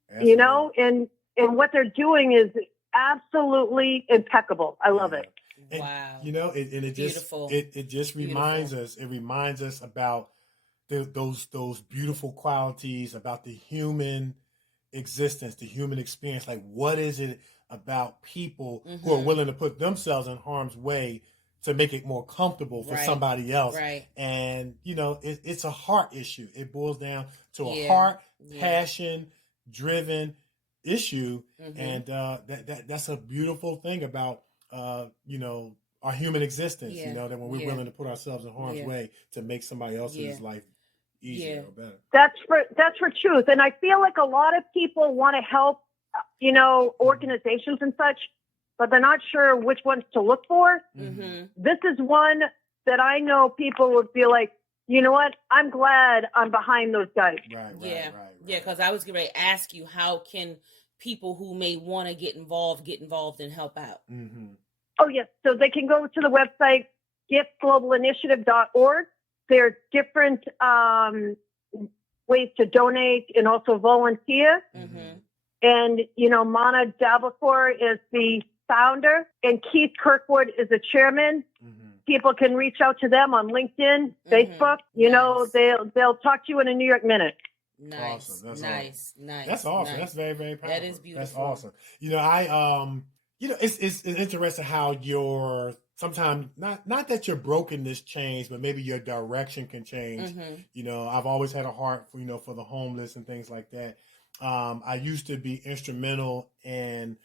And what they're doing is absolutely impeccable. I love it. And, Wow. it Beautiful. just reminds us. It reminds us about those beautiful qualities, about the human existence, the human experience. Like, what is it about people who are willing to put themselves in harm's way to make it more comfortable for Right. somebody else? Right. And it's a heart issue. It boils down to a Yeah. heart, Yeah. passion driven. issue, and that's a beautiful thing about our human existence. You know, that when we're willing to put ourselves in harm's way to make somebody else's life easier or better. That's for truth, and I feel like a lot of people want to help, organizations and such, but they're not sure which ones to look for. This is one that I know people would be like, you know what? I'm glad I'm behind those guys. Right. Because I was going to ask you, how can people who may want to get involved and help out? Oh, yes. So they can go to the website, giftglobalinitiative.org. There are different ways to donate and also volunteer. And, Mana Davakor is the founder, and Keith Kirkwood is the chairman. People can reach out to them on LinkedIn, Facebook. They'll talk to you in a New York minute. Nice. Awesome. That's nice. That's awesome. Nice. That's very, very powerful. That is beautiful. That's awesome. It's interesting how your sometimes not that your brokenness changed, but maybe your direction can change. I've always had a heart for the homeless and things like that. I used to be instrumental in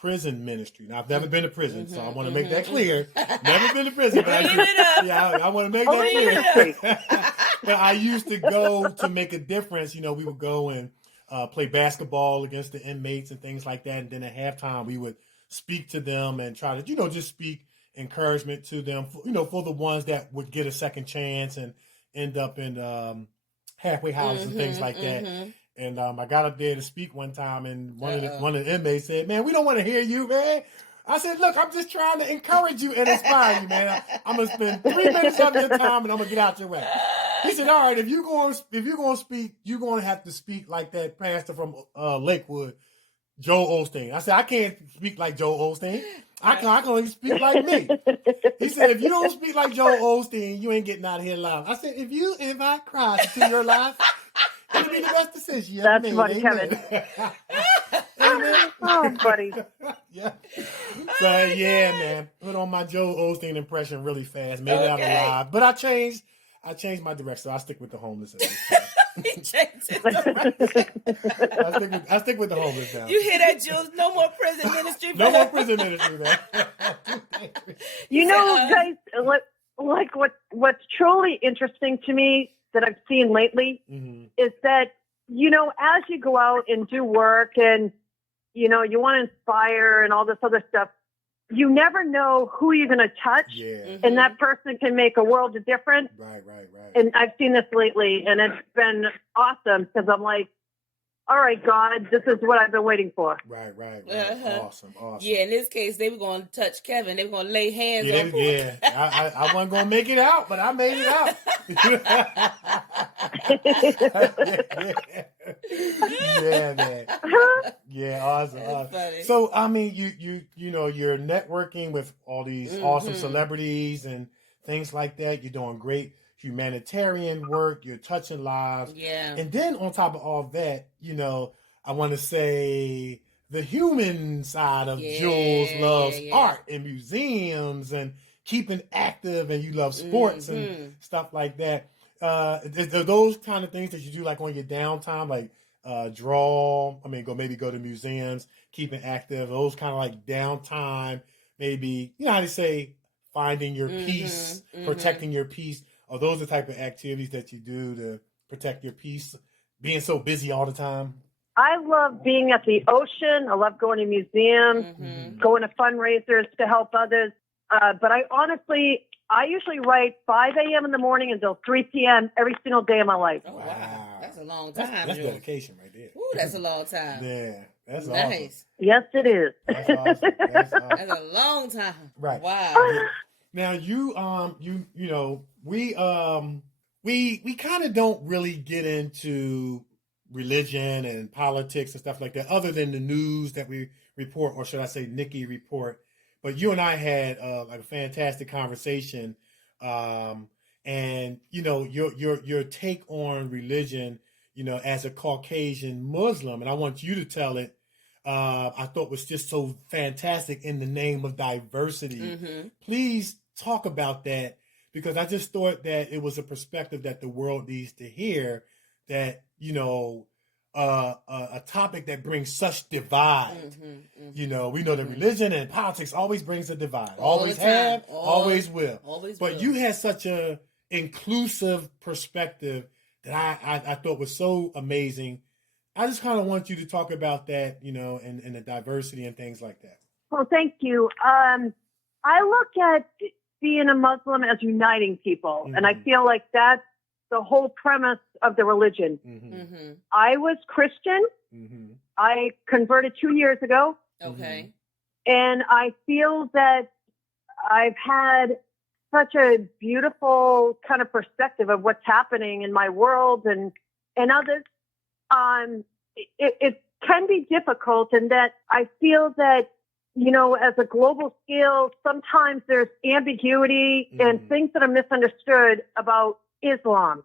prison ministry. Now, I've never been to prison, so I want to make that clear. Never been to prison, but I want to make that clear. But I used to go to make a difference. We would go and play basketball against the inmates and things like that. And then at halftime, we would speak to them and try to, just speak encouragement to them, for the ones that would get a second chance and end up in halfway houses and things like that. And I got up there to speak one time, and one of the inmates said, "Man, we don't want to hear you, man." I said, "Look, I'm just trying to encourage you and inspire you, man. I'm gonna spend 3 minutes of your time, and I'm gonna get out your way." He said, "All right, if you're gonna speak, you're gonna have to speak like that pastor from Lakewood, Joel Osteen." I said, "I can't speak like Joel Osteen. I can only speak like me." He said, "If you don't speak like Joel Osteen, you ain't getting out of here alive." I said, "If you invite Christ into your life, it'll be the best decision." That's funny, Kevin. Oh, buddy. Yeah. So man, put on my Joel Osteen impression really fast, made it out alive. But I changed my direction. So I stick with the homeless at this time. I stick with the homeless now. You hear that, Jules? No more prison ministry. No more prison ministry, man. Guys, like what's truly interesting to me that I've seen lately is that, as you go out and do work and, you want to inspire and all this other stuff, you never know who you're going to touch. Yeah. And that person can make a world of difference. Right. And I've seen this lately, and it's been awesome because I'm like, all right, God, this is what I've been waiting for. Right. Awesome. Yeah, in this case, they were going to touch Kevin. They were going to lay hands on him. Yeah. I wasn't going to make it out, but I made it out. Yeah, man. Yeah, awesome. Funny. So, I mean, you're networking with all these awesome celebrities and things like that. You're doing great humanitarian work. You're touching lives. Yeah. And then on top of all that, I want to say the human side of Jules loves art and museums and keeping active, and you love sports and stuff like that. Are those kind of things that you do like on your downtime, like go to museums, keeping active, those kind of like downtime, maybe, how to say, finding your peace, protecting your peace? Are those the type of activities that you do to protect your peace, being so busy all the time? I love being at the ocean. I love going to museums, going to fundraisers to help others. But I usually write 5 a.m. in the morning until 3 p.m. every single day of my life. Oh, wow. That's a long time. That's dedication right there. Ooh, that's a long time. Yeah, that's nice. Awesome. Yes, it is. That's awesome. That's a long time. Right. Wow. Now we kind of don't really get into religion and politics and stuff like that, other than the news that we report, or should I say Nikee report. But you and I had like a fantastic conversation, and your take on religion, as a Caucasian Muslim, and I want you to tell it. I thought was just so fantastic in the name of diversity. Please talk about that, because I just thought that it was a perspective that the world needs to hear. That a topic that brings such divide. You know, we know that religion and politics always brings a divide. Always have, always will. But you had such a inclusive perspective that I thought was so amazing. I just kind of want you to talk about that, you know, and the diversity and things like that. Well, thank you. I look at being a Muslim as uniting people, and I feel like that's the whole premise of the religion. I was Christian. I converted 2 years ago. Okay. And I feel that I've had such a beautiful kind of perspective of what's happening in my world and others. It can be difficult in that I feel that, you know, as a global scale, sometimes there's ambiguity and things that are misunderstood about Islam.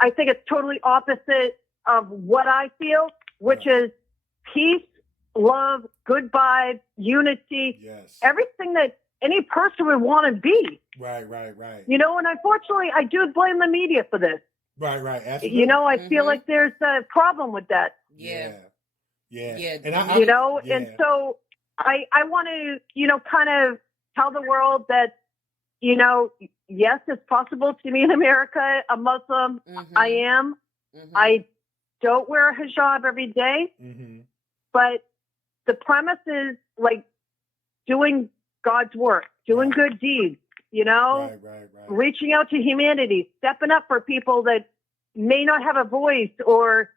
I think it's totally opposite of what I feel, which is peace, love, good vibes, unity, everything that any person would want to be. Right. You know, and unfortunately, I do blame the media for this. Right, absolutely. You know, I feel like there's a problem with that. Yeah. And and so I want to, you know, kind of tell the world that, you know, yes, it's possible to be in America, a Muslim. I am. I don't wear a hijab every day, but the premise is like doing God's work, doing good deeds, you know, reaching out to humanity, stepping up for people that may not have a voice or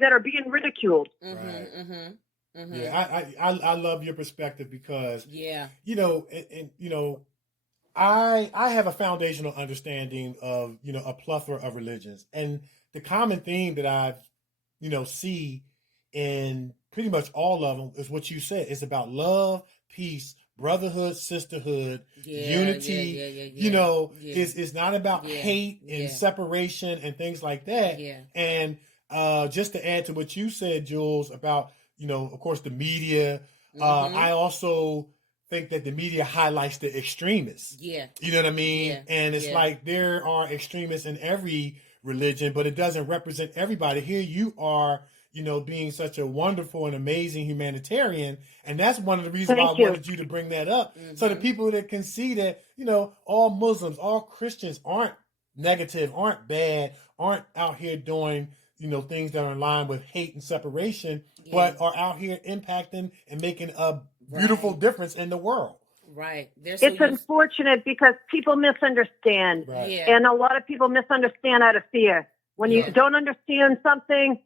that are being ridiculed. Yeah, I love your perspective because, you know, and you know, I have a foundational understanding of, you know, a plethora of religions, and the common theme that I've, you know, see in pretty much all of them is what you said. It's about love, peace, brotherhood, sisterhood, unity. You know, it's not about hate and separation and things like that. And just to add to what you said, Jules, about, you know, of course, the media. I also think that the media highlights the extremists. You know what I mean? And it's like there are extremists in every religion, but it doesn't represent everybody. Here you are, you know, being such a wonderful and amazing humanitarian. And that's one of the reasons why I wanted you to bring that up. So the people that can see that, you know, all Muslims, all Christians aren't negative, aren't bad, aren't out here doing, you know, things that are in line with hate and separation, but are out here impacting and making a beautiful difference in the world. It's unfortunate because people misunderstand. And a lot of people misunderstand out of fear. When you don't understand something,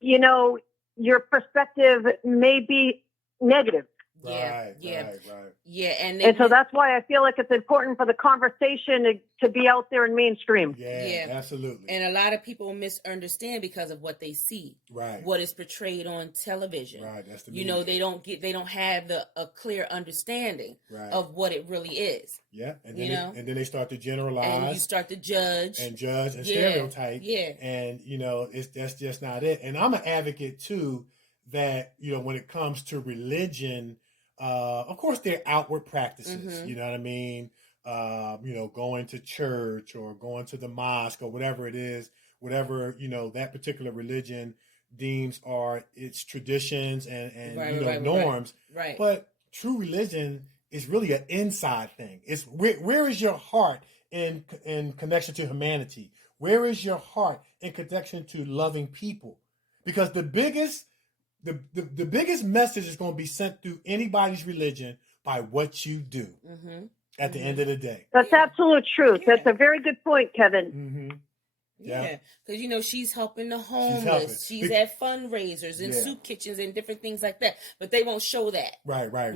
you know, your perspective may be negative. And so that's why I feel like it's important for the conversation to be out there in mainstream. Absolutely. And a lot of people misunderstand because of what they see, what is portrayed on television. That's the you know, they don't have a clear understanding of what it really is. And then and then they start to generalize, and you start to judge and stereotype. And you know, that's just not it. And I'm an advocate too that, you know, when it comes to religion, of course, there are outward practices, you know what I mean? You know, going to church or going to the mosque or whatever it is, whatever, you know, that particular religion deems are its traditions and norms. But true religion is really an inside thing. It's where is your heart in connection to humanity? Where is your heart in connection to loving people? Because the biggest message is going to be sent through anybody's religion by what you do at the end of the day. That's absolute truth. That's a very good point, Kevin. Because, you know, she's helping the homeless. She's at fundraisers and soup kitchens and different things like that. But they won't show that.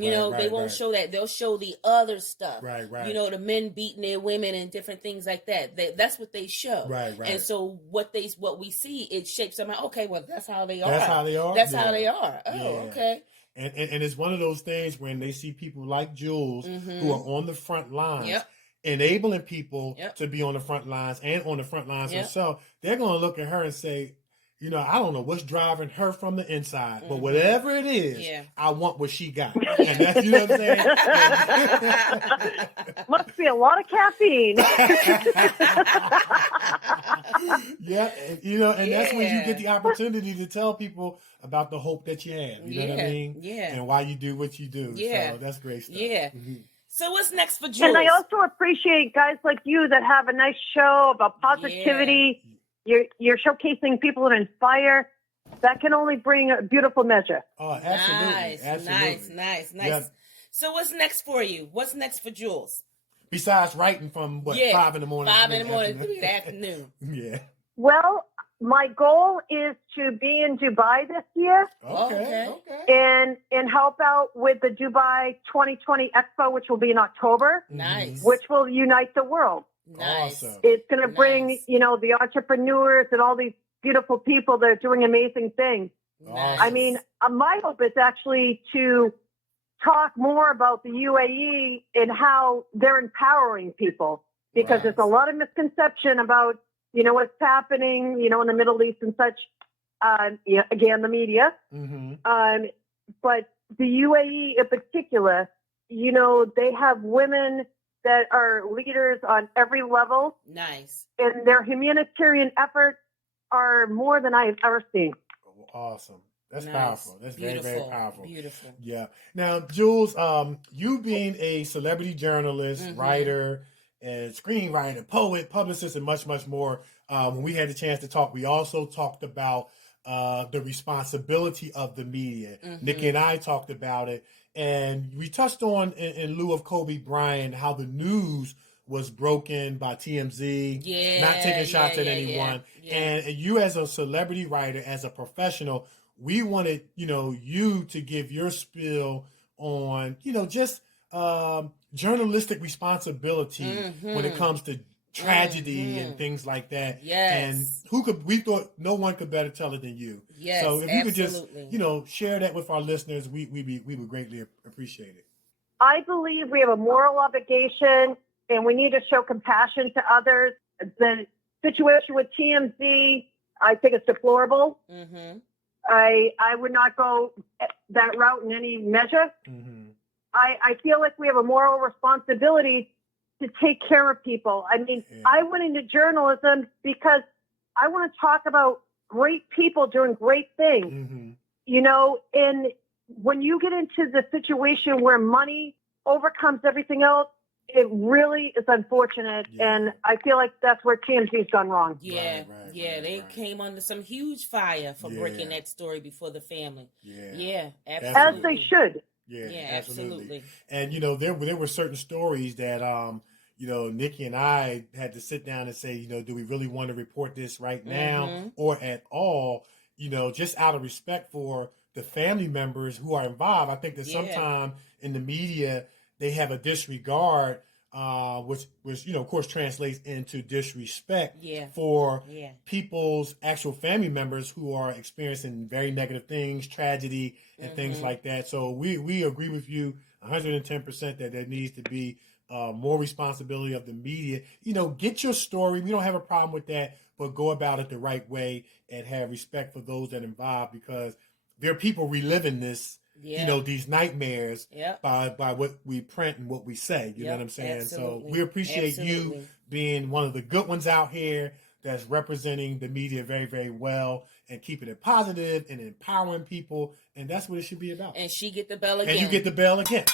You know, they won't show that. They'll show the other stuff. You know, the men beating their women and different things like that. That's what they show. And so what we see, it shapes them out. Okay, well, that's how they are. That's how they are. That's how they are. Oh, okay. And it's one of those things when they see people like Jules who are on the front lines, enabling people to be on the front lines and on the front lines themselves, they're going to look at her and say, you know, I don't know what's driving her from the inside, but whatever it is, I want what she got. And that's, you know what I'm saying? Must be a lot of caffeine. Yeah, and, you know, and that's when you get the opportunity to tell people about the hope that you have. You know what I mean? Yeah. And why you do what you do. Yeah. So that's great stuff. Yeah. Mhm. So what's next for Jules? And I also appreciate guys like you that have a nice show about positivity. You're showcasing people that inspire. That can only bring a beautiful measure. Oh, absolutely. Nice. Yeah. So what's next for you? What's next for Jules? Besides writing from 5 in the morning. 5 in the morning, 3 in the afternoon. Yeah. Well, my goal is to be in Dubai this year Okay. and help out with the Dubai 2020 Expo, which will be in October, Nice. which will unite the world. Nice. Awesome. It's going to bring, Nice. you know, the entrepreneurs and all these beautiful people that are doing amazing things. Nice. I mean, my hope is actually to talk more about the UAE and how they're empowering people, because there's a lot of misconception about, you know, what's happening, you know, in the Middle East and such. Again, the media. But the UAE in particular, you know, they have women that are leaders on every level, Nice. and their humanitarian efforts are more than I've ever seen. Awesome. That's Nice. powerful. That's very, very Beautiful. powerful. Beautiful. Yeah. Now, Jules, you being a celebrity journalist, writer, and screenwriter, poet, publicist, and much, much more, when we had the chance to talk, we also talked about the responsibility of the media. Nikee and I talked about it, and we touched on, in lieu of Kobe Bryant, how the news was broken by TMZ, not taking shots at anyone. And you, as a celebrity writer, as a professional, we wanted, you know, you to give your spiel on, you know, just journalistic responsibility when it comes to tragedy and things like that. And we thought no one could better tell it than you. So if you could just, you know, share that with our listeners, we would greatly appreciate it. I believe we have a moral obligation and we need to show compassion to others. The situation with TMZ, I think it's deplorable. I would not go that route in any measure. I feel like we have a moral responsibility to take care of people. I mean, I went into journalism because I want to talk about great people doing great things, you know, and when you get into the situation where money overcomes everything else, it really is unfortunate, and I feel like that's where TMZ's gone wrong. They came under some huge fire for breaking that story before the family. Absolutely. As they should. Absolutely. And, you know, there were certain stories that, you know, Nikee and I had to sit down and say, you know, do we really want to report this right now or at all, you know, just out of respect for the family members who are involved. I think that sometimes in the media, they have a disregard, which you know, of course, translates into disrespect for people's actual family members who are experiencing very negative things, tragedy, and things like that. So we agree with you 110% that there needs to be more responsibility of the media. You know, get your story. We don't have a problem with that, but go about it the right way and have respect for those that are involved, because there are people reliving this. You know, these nightmares by what we print and what we say. You know what I'm saying? Absolutely. So we appreciate you being one of the good ones out here that's representing the media very, very well and keeping it positive and empowering people. And that's what it should be about. And she get the bell again. And you get the bell again.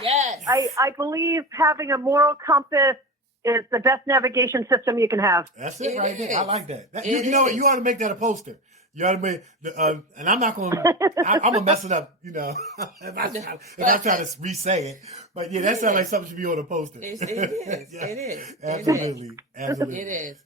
Yes. I believe having a moral compass is the best navigation system you can have. That's it right there. I like that. You know what? You ought to make that a poster. You know what I mean? And I'm not going to, I'm going to mess it up, you know, if I try to re-say it. But yeah, that sounds like something should be on a poster. It is. It is. Absolutely. Absolutely. It is.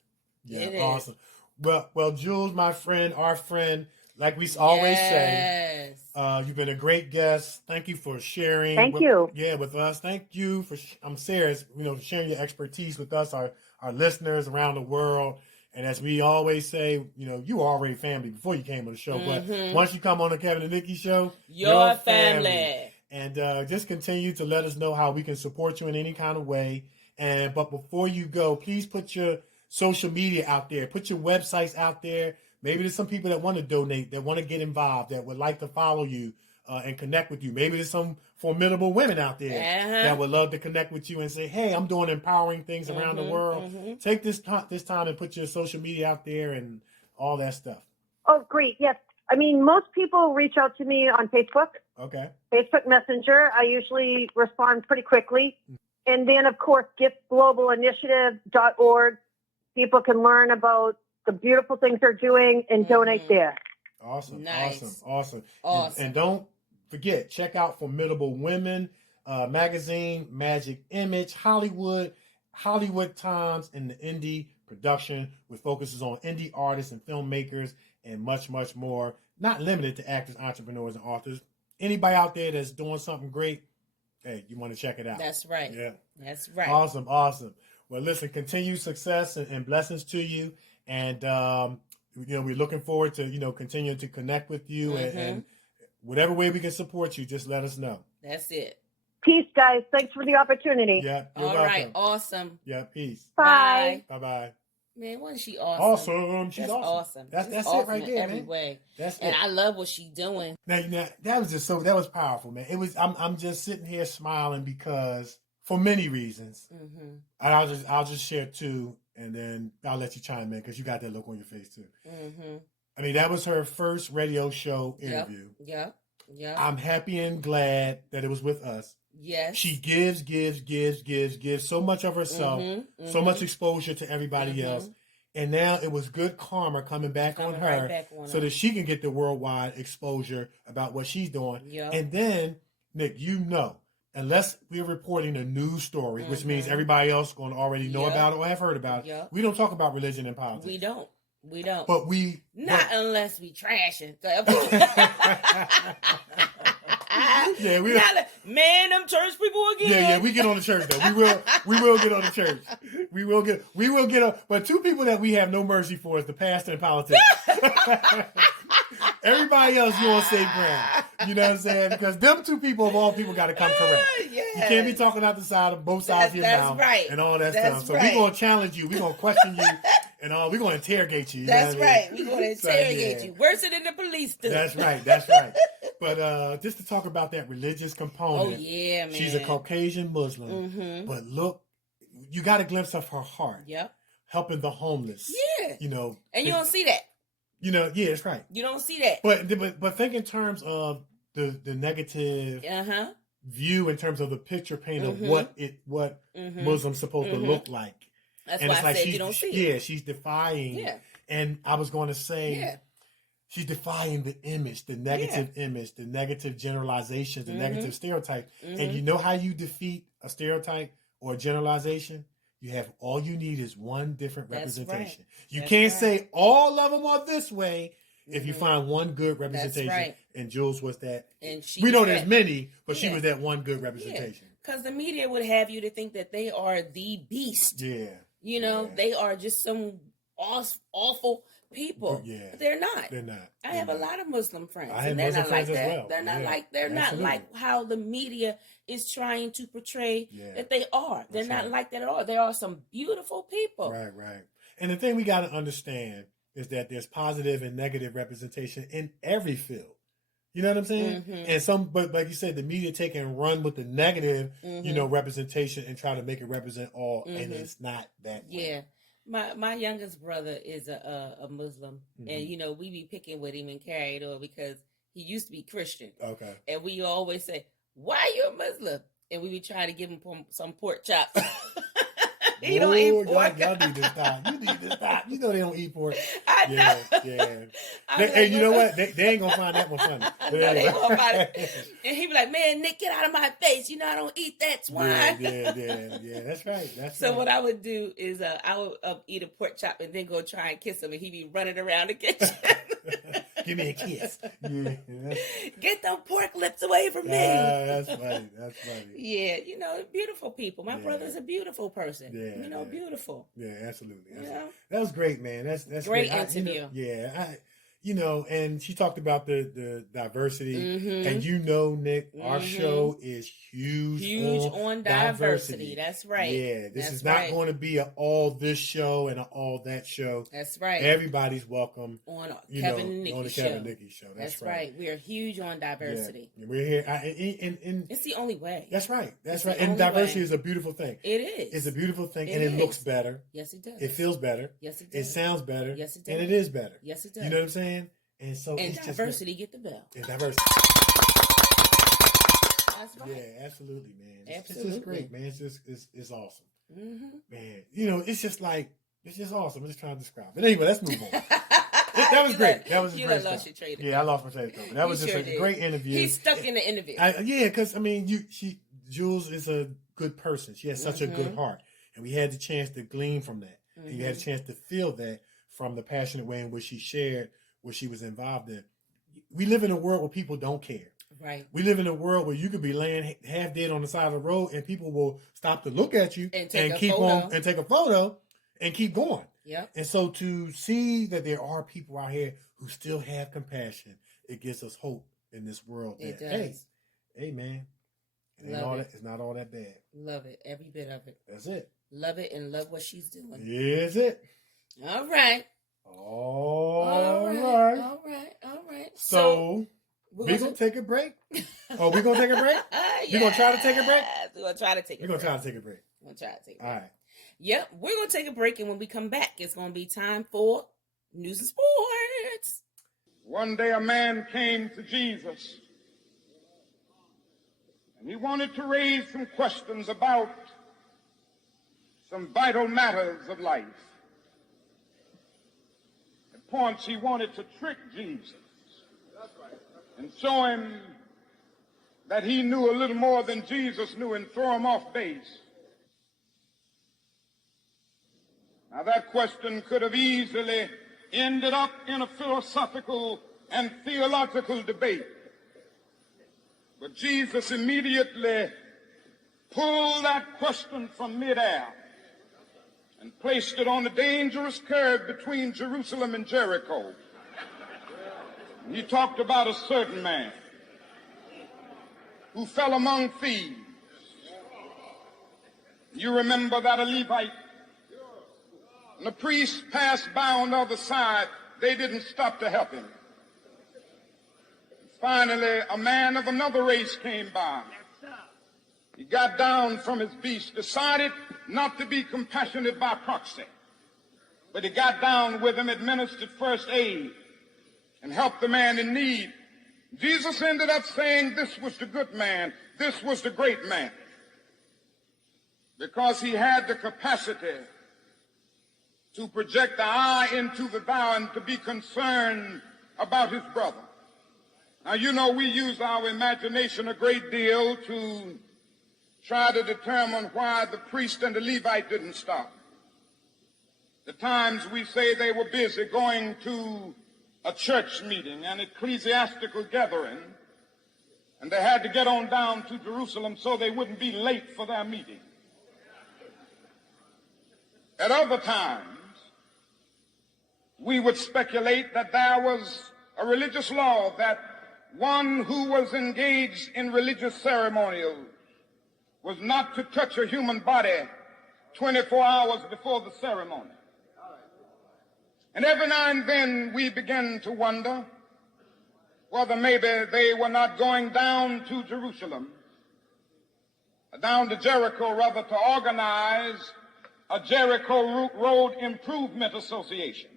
Yeah, it awesome. Well, Jules, my friend, our friend, like we always say, you've been a great guest. Thank you for sharing. Thank you. Yeah, with us. Thank you for, I'm serious, you know, sharing your expertise with us, our listeners around the world. And as we always say, you know, you were already family before you came on the show. But once you come on the Kevin and Nikee show, you're family. And just continue to let us know how we can support you in any kind of way. But before you go, please put your social media out there. Put your websites out there. Maybe there's some people that want to donate, that want to get involved, that would like to follow you and connect with you. Maybe there's some formidable women out there that would love to connect with you and say, hey, I'm doing empowering things around the world. Take this time and put your social media out there and all that stuff. Oh, great. Yes. I mean, most people reach out to me on Facebook. Okay. Facebook Messenger. I usually respond pretty quickly. And then, of course, giftglobalinitiative.org. People can learn about the beautiful things they're doing and donate there. Awesome. Nice. Awesome. Awesome. And don't forget, check out Formidable Women magazine, Magic Image, Hollywood Times, and the indie production with focuses on indie artists and filmmakers and much, much more. Not limited to actors, entrepreneurs, and authors. Anybody out there that's doing something great, hey, you want to check it out. That's right. Yeah. That's right. Awesome. Well, listen, continued success and blessings to you. And, we're looking forward to, continuing to connect with you and whatever way we can support you, just let us know. That's it. Peace, guys. Thanks for the opportunity. Yeah. You're All welcome. right. Awesome. Yeah. Peace. Bye. Bye-bye. Man, wasn't she awesome? Awesome. She's That's awesome. That's She's it awesome right in there, every man. way. That's And it. I love what she's doing. Now, that was powerful, man. I'm just sitting here smiling because for many reasons. Mm-hmm. And I'll just share two, and then I'll let you chime in because you got that look on your face too. Mm-hmm. I mean, that was her first radio show interview. Yep. I'm happy and glad that it was with us. Yes. She gives so much of herself, so much exposure to everybody else. And now it was good karma coming back on her so that she can get the worldwide exposure about what she's doing. Yep. And then, Nick, unless we're reporting a news story, which means everybody else going to already know about it or have heard about it, we don't talk about religion and politics. We don't. But unless we trashing. Yeah, man, them church people again. Yeah, we get on the church though. We will get on the church. We will get on. But two people that we have no mercy for is the pastor and politics. Everybody else you on safe ground. You know what I'm saying? Because them two people of all people got to come correct. Yes. You can't be talking out the side of both sides of your mouth and all that stuff. So we're gonna challenge you. We're gonna question you and all. We're gonna interrogate you. That's right. We're gonna interrogate you. Worse than the police do. That's right. But just to talk about that religious component. Oh yeah, man. She's a Caucasian Muslim. But look, you got a glimpse of her heart. Yep. Helping the homeless. Yeah. And you don't see that. Yeah, that's right. You don't see that. But think in terms of the negative view in terms of the picture paint of what Muslims supposed to look like. That's and why it's I like said you don't see it. Yeah, she's defying. Yeah. And I was going to say she's defying the image, the negative image, the negative generalizations, the negative stereotypes. And you know how you defeat a stereotype or a generalization? All you need is one different representation. Right. You can't say all of them are this way if you find one good representation. That's right. And Jules was that. And we know there's many, but she was that one good representation. Because the media would have you to think that they are the beast. Yeah. They are just some awful people. Yeah. But they're not. I have a lot of Muslim friends. I have Muslim friends as well. They're not like how the media is trying to portray that they are. They're not like that at all. There are some beautiful people. Right. And the thing we got to understand is that there's positive and negative representation in every field. You know what I'm saying? And but like you said, the media take and run with the negative, representation and try to make it represent all, and it's not that way. Yeah. My youngest brother is a Muslim, and we be picking with him and carrying on because he used to be Christian. Okay. And we always say, "Why are you a Muslim?" And we be trying to give him some pork chops. He don't eat pork. Y'all need to stop. You need to stop. You know they don't eat pork. I know. Hey, you know what? They ain't gonna find that one funny. No, they ain't gonna find it. And he be like, "Man, Nick, get out of my face. I don't eat that swine." Yeah. That's right. So what I would do is I would eat a pork chop and then go try and kiss him, and he'd be running around the kitchen. Give me a kiss. Yeah. Get them pork lips away from me. That's funny. Yeah, beautiful people. My brother's a beautiful person. Beautiful. Yeah, absolutely. That was great, man. That's great interview. you know, and she talked about the diversity. Mm-hmm. And you know, Nick, our show is huge on diversity. That's right. Yeah, this That's is not right. going to be an all this show and an all that show. That's right. Everybody's welcome on you Kevin know, and Nikee on the show. Kevin and Nikee show. That's right. We are huge on diversity. Yeah. We're here. And it's the only way. That's right. That's It's right. the And only diversity way. is a beautiful thing. It is. It's a beautiful thing, It and it is. looks better. Yes, it does. It feels better. Yes, it It does. sounds better. Yes, it does. And it is better. Yes, it does. You know what I'm saying? And so And it's diversity get the bell. And diversity. That's right. Yeah, absolutely, man. It's Absolutely. just great, man. It's awesome. Mm-hmm. Man, you know, it's just awesome. I'm just trying to describe it. Anyway, let's move on. That was great. That was you great lost stuff. your train of Yeah, I lost my train of thought. That was just a great interview. He's stuck in the interview. Yeah, because I mean, Jules is a good person. She has such a good heart, and we had the chance to glean from that. And you had a chance to feel that from the passionate way in which she shared what she was involved in. We live in a world where people don't care. Right. We live in a world where you could be laying half dead on the side of the road, and people will stop to look at you and keep on and take a photo and keep going. Yep. And so to see that there are people out here who still have compassion, it gives us hope in this world. It that, does. Hey, man, it's not all that bad. Love it. Every bit of it. That's it. Love it and love what she's doing. Is it? All right. All right. So we're going to take a break. Oh, we're going to take a break? Yes. We're going to try to take a break? We're going to try to take a break. We're going to try to take a break. All right. Yep. We're going to take a break, and when we come back, it's going to be time for news and sports. One day a man came to Jesus, and he wanted to raise some questions about some vital matters of life. At points he wanted to trick Jesus and show him that he knew a little more than Jesus knew and throw him off base. Now that question could have easily ended up in a philosophical and theological debate. But Jesus immediately pulled that question from midair and placed it on the dangerous curve between Jerusalem and Jericho. And he talked about a certain man who fell among thieves. You remember that a Levite, and the priest passed by on the other side. They didn't stop to help him. Finally, a man of another race came by. He got down from his beast, decided not to be compassionate by proxy, but he got down with him, administered first aid, and helped the man in need. Jesus ended up saying this was the good man, this was the great man, because he had the capacity to project the eye into the thou and to be concerned about his brother. Now, you know, we use our imagination a great deal to try to determine why the priest and the Levite didn't stop. The times we say they were busy going to a church meeting, an ecclesiastical gathering, and they had to get on down to Jerusalem so they wouldn't be late for their meeting. At other times, we would speculate that there was a religious law that one who was engaged in religious ceremonials was not to touch a human body 24 hours before the ceremony. And every now and then we begin to wonder whether maybe they were not going down to Jerusalem, down to Jericho rather, to organize a Jericho Road Improvement Association.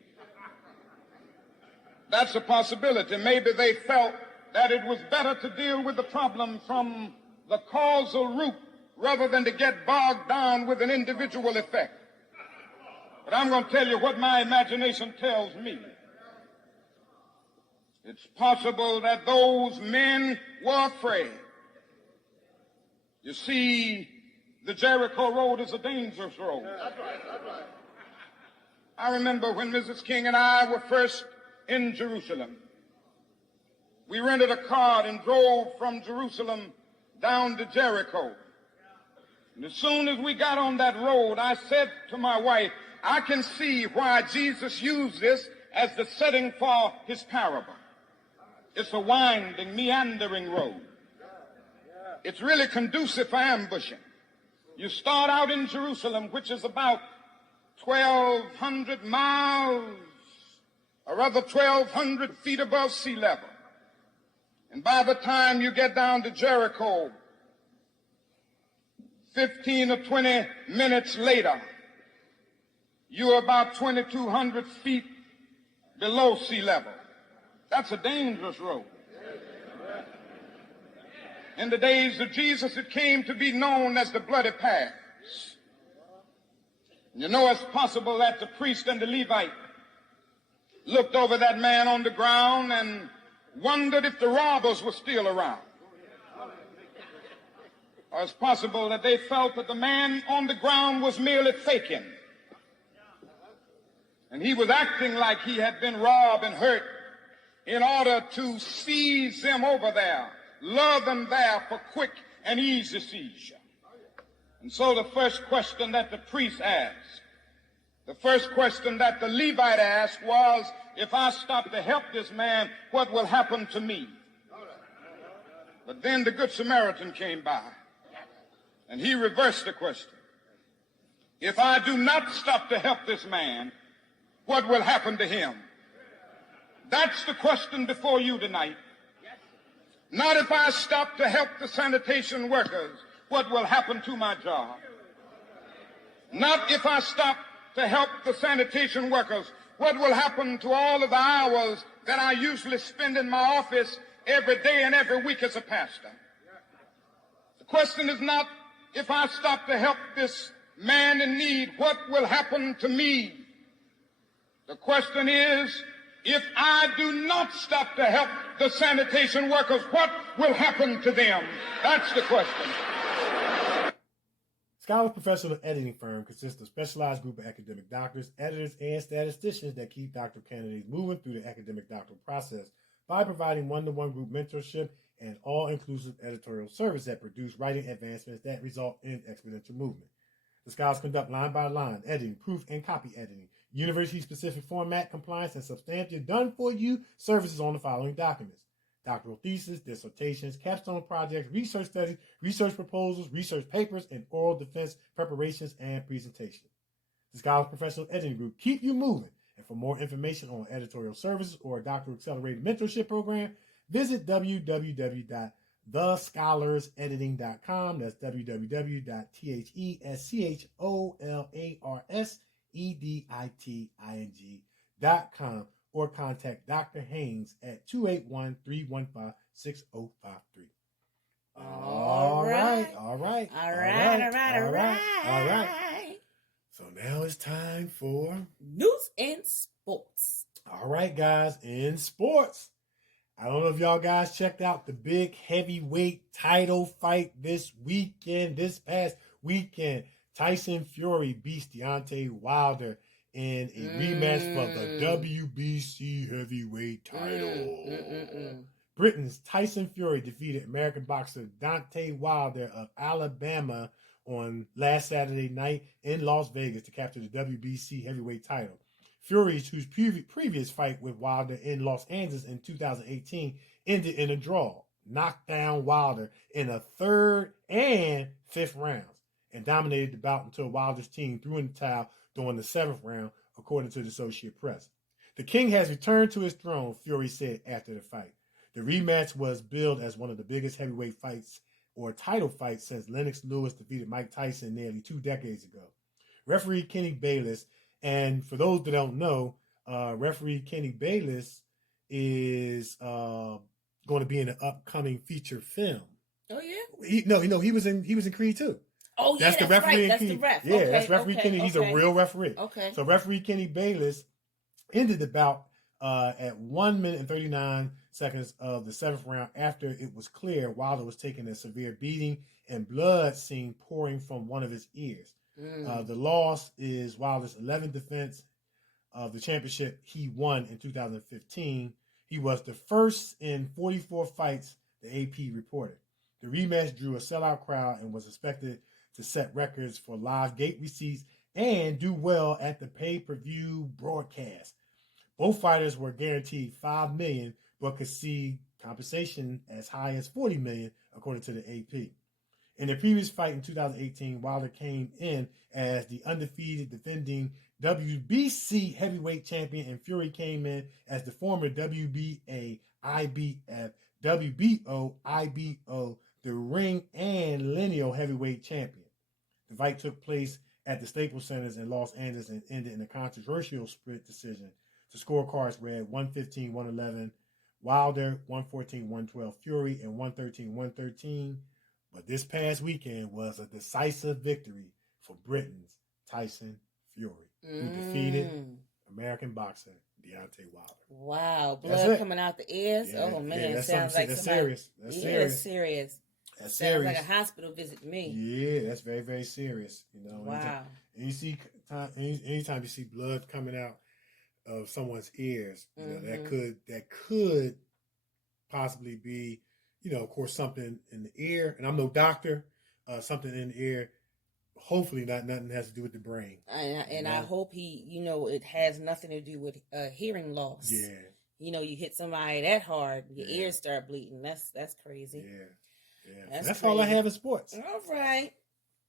That's a possibility. Maybe they felt that it was better to deal with the problem from the causal root rather than to get bogged down with an individual effect. But I'm going to tell you what my imagination tells me. It's possible that those men were afraid. You see, the Jericho Road is a dangerous road. That's right. I remember when Mrs. King and I were first in Jerusalem. We rented a car and drove from Jerusalem down to Jericho. And as soon as we got on that road, I said to my wife, I can see why Jesus used this as the setting for his parable. It's a winding, meandering road. It's really conducive for ambushing. You start out in Jerusalem, which is about 1,200 miles, or rather 1,200 feet above sea level. And by the time you get down to Jericho, 15 or 20 minutes later, you're about 2,200 feet below sea level. That's a dangerous road. In the days of Jesus, it came to be known as the bloody paths. You know, it's possible that the priest and the Levite looked over that man on the ground and wondered if the robbers were still around. Or it's possible that they felt that the man on the ground was merely faking. And he was acting like he had been robbed and hurt in order to seize them over there, lure them there for quick and easy seizure. And so the first question that the priest asked, the first question that the Levite asked was, if I stop to help this man, what will happen to me? But then the Good Samaritan came by, and he reversed the question. If I do not stop to help this man, what will happen to him? That's the question before you tonight. Not if I stop to help the sanitation workers, what will happen to my job? Not if I stop to help the sanitation workers, what will happen to all of the hours that I usually spend in my office every day and every week as a pastor? The question is not if I stop to help this man in need, what will happen to me? The question is, if I do not stop to help the sanitation workers, what will happen to them? That's the question. Scholar's professional editing firm consists of a specialized group of academic doctors, editors, and statisticians that keep doctoral candidates moving through the academic doctoral process by providing one-to-one group mentorship and all-inclusive editorial service that produce writing advancements that result in exponential movement. The scholars conduct line-by-line editing, proof, and copy editing, university-specific format, compliance, and substantive done-for-you services on the following documents: doctoral thesis, dissertations, capstone projects, research studies, research proposals, research papers, and oral defense preparations and presentations. The Scholars Professional Editing Group keep you moving. And for more information on editorial services or a doctoral accelerated mentorship program, visit www.thescholarsedediting.com. That's www.thescholarsedediting.com, or contact Dr. Haynes at 281-315-6053. All right. So now it's time for news and sports. All right, guys, in sports. I don't know if y'all guys checked out the big heavyweight title fight this past weekend. Tyson Fury beats Deontay Wilder in a rematch for the WBC heavyweight title. Britain's Tyson Fury defeated American boxer Deontay Wilder of Alabama on last Saturday night in Las Vegas to capture the WBC heavyweight title. Fury, whose previous fight with Wilder in Los Angeles in 2018, ended in a draw, knocked down Wilder in the third and fifth rounds, and dominated the bout until Wilder's team threw in the towel during the seventh round, according to the Associated Press. The king has returned to his throne, Fury said after the fight. The rematch was billed as one of the biggest heavyweight fights or title fights since Lennox Lewis defeated Mike Tyson nearly 2 decades ago. Referee Kenny Bayless, and for those that don't know, referee Kenny Bayless is going to be in an upcoming feature film. Oh yeah. He was in Creed 2. Oh yeah, that's the referee. Right. That's the ref. Yeah, that's referee Kenny. He's a real referee. Okay. So referee Kenny Bayless ended the bout at 1 minute and 39 seconds of the seventh round after it was clear Wilder was taking a severe beating and blood seen pouring from one of his ears. The loss is Wilder's 11th defense of the championship he won in 2015. He was the first in 44 fights, the AP reported. The rematch drew a sellout crowd and was expected to set records for live gate receipts and do well at the pay-per-view broadcast. Both fighters were guaranteed $5 million, but could see compensation as high as $40 million, according to the AP. In the previous fight in 2018, Wilder came in as the undefeated defending WBC heavyweight champion, and Fury came in as the former WBA, IBF, WBO, IBO, the ring and lineal heavyweight champion. The fight took place at the Staples Centers in Los Angeles and ended in a controversial split decision. The scorecards read 115-111, Wilder, 114-112, Fury, and 113-113. But this past weekend was a decisive victory for Britain's Tyson Fury, who defeated American boxer Deontay Wilder. Wow, blood coming out the ears. Yeah, oh man, that's sounds like that's somebody, serious. That's serious. That's serious. That's sounds serious. like a hospital visit to me. Yeah, that's very, very serious. You know. Wow. And you see, anytime you see blood coming out of someone's ears, you know, that could possibly be, you know, of course, something in the ear. And I'm no doctor. Something in the ear. Hopefully, nothing has to do with the brain. And I hope it has nothing to do with hearing loss. Yeah. You know, you hit somebody that hard, your ears start bleeding. That's crazy. Yeah. That's all I have in sports. All right.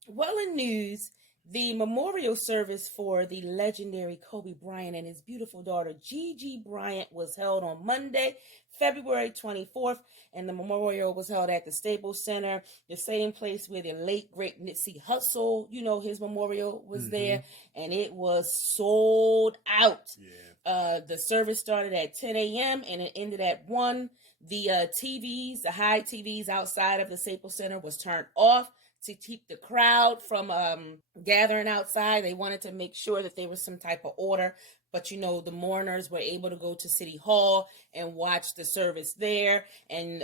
Well, in news, the memorial service for the legendary Kobe Bryant and his beautiful daughter Gigi Bryant was held on Monday, February 24th, and the memorial was held at the Staples Center, the same place where the late, great Nipsey Hussle, you know, his memorial was there, and it was sold out. Yeah. The service started at 10 a.m. and it ended at 1. The TVs, the high TVs outside of the Staples Center was turned off to keep the crowd from gathering outside. They wanted to make sure that there was some type of order. But, you know, the mourners were able to go to City Hall and watch the service there. And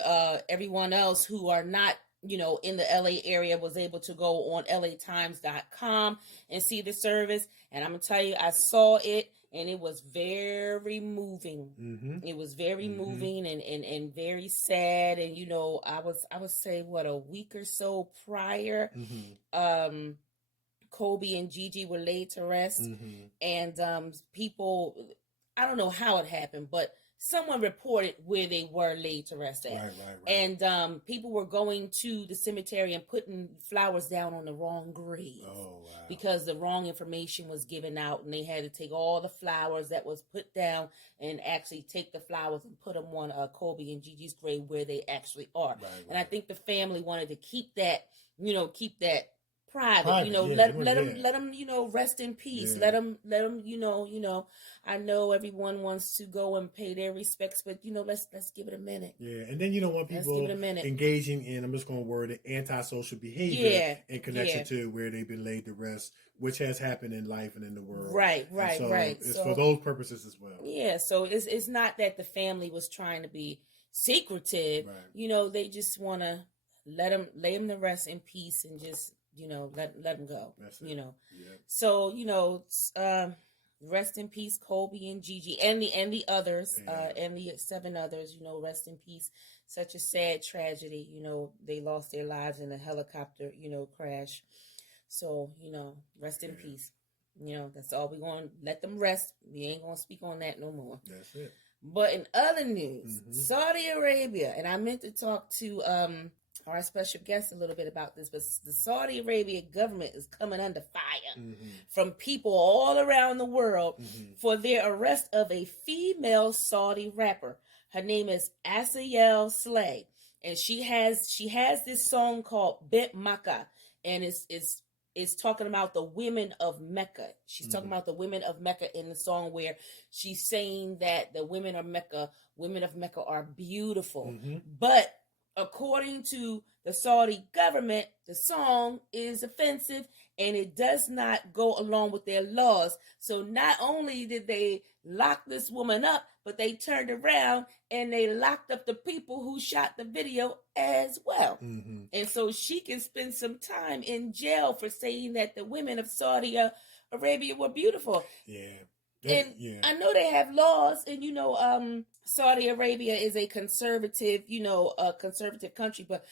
everyone else who are not, you know, in the LA area was able to go on LAtimes.com and see the service. And I'm going to tell you, I saw it. And it was very moving. It was very moving and very sad. And, you know, I would say, a week or so prior, Kobe and Gigi were laid to rest. And people, I don't know how it happened, but someone reported where they were laid to rest at. Right. And people were going to the cemetery and putting flowers down on the wrong grave. Oh, wow. Because the wrong information was given out, and they had to take all the flowers that was put down and actually take the flowers and put them on Kobe and Gigi's grave where they actually are. Right. And I think the family wanted to keep that private, you know, let them, you know, rest in peace. Let them, you know, I know everyone wants to go and pay their respects, but, you know, let's give it a minute. Yeah. And then you don't want people engaging in, I'm just going to word it, antisocial behavior in connection to where they've been laid to rest, which has happened in life and in the world. Right. It's for those purposes as well. Yeah. So it's not that the family was trying to be secretive. Right. You know, they just want to lay them to rest in peace and just, you know, let them go. You know. Yeah. So, you know, rest in peace, Kobe and Gigi and the others, and the 7 others, you know, rest in peace. Such a sad tragedy, you know, they lost their lives in a helicopter, you know, crash. So, you know, rest in peace. You know, that's all we're going to let them rest. We ain't going to speak on that no more. That's it. But in other news, Saudi Arabia, and I meant to talk to our special guest a little bit about this, but the Saudi Arabia government is coming under fire from people all around the world for their arrest of a female Saudi rapper. Her name is Asiel Slay, and she has this song called Bint Makkah, and it's talking about the women of Mecca. She's talking about the women of Mecca in the song, where she's saying that the women of Mecca are beautiful, but according to the Saudi government, the song is offensive and it does not go along with their laws. So not only did they lock this woman up, but they turned around and they locked up the people who shot the video as well. And so she can spend some time in jail for saying that the women of Saudi Arabia were beautiful. And I know they have laws, and, you know, Saudi Arabia is a conservative, you know, conservative country, but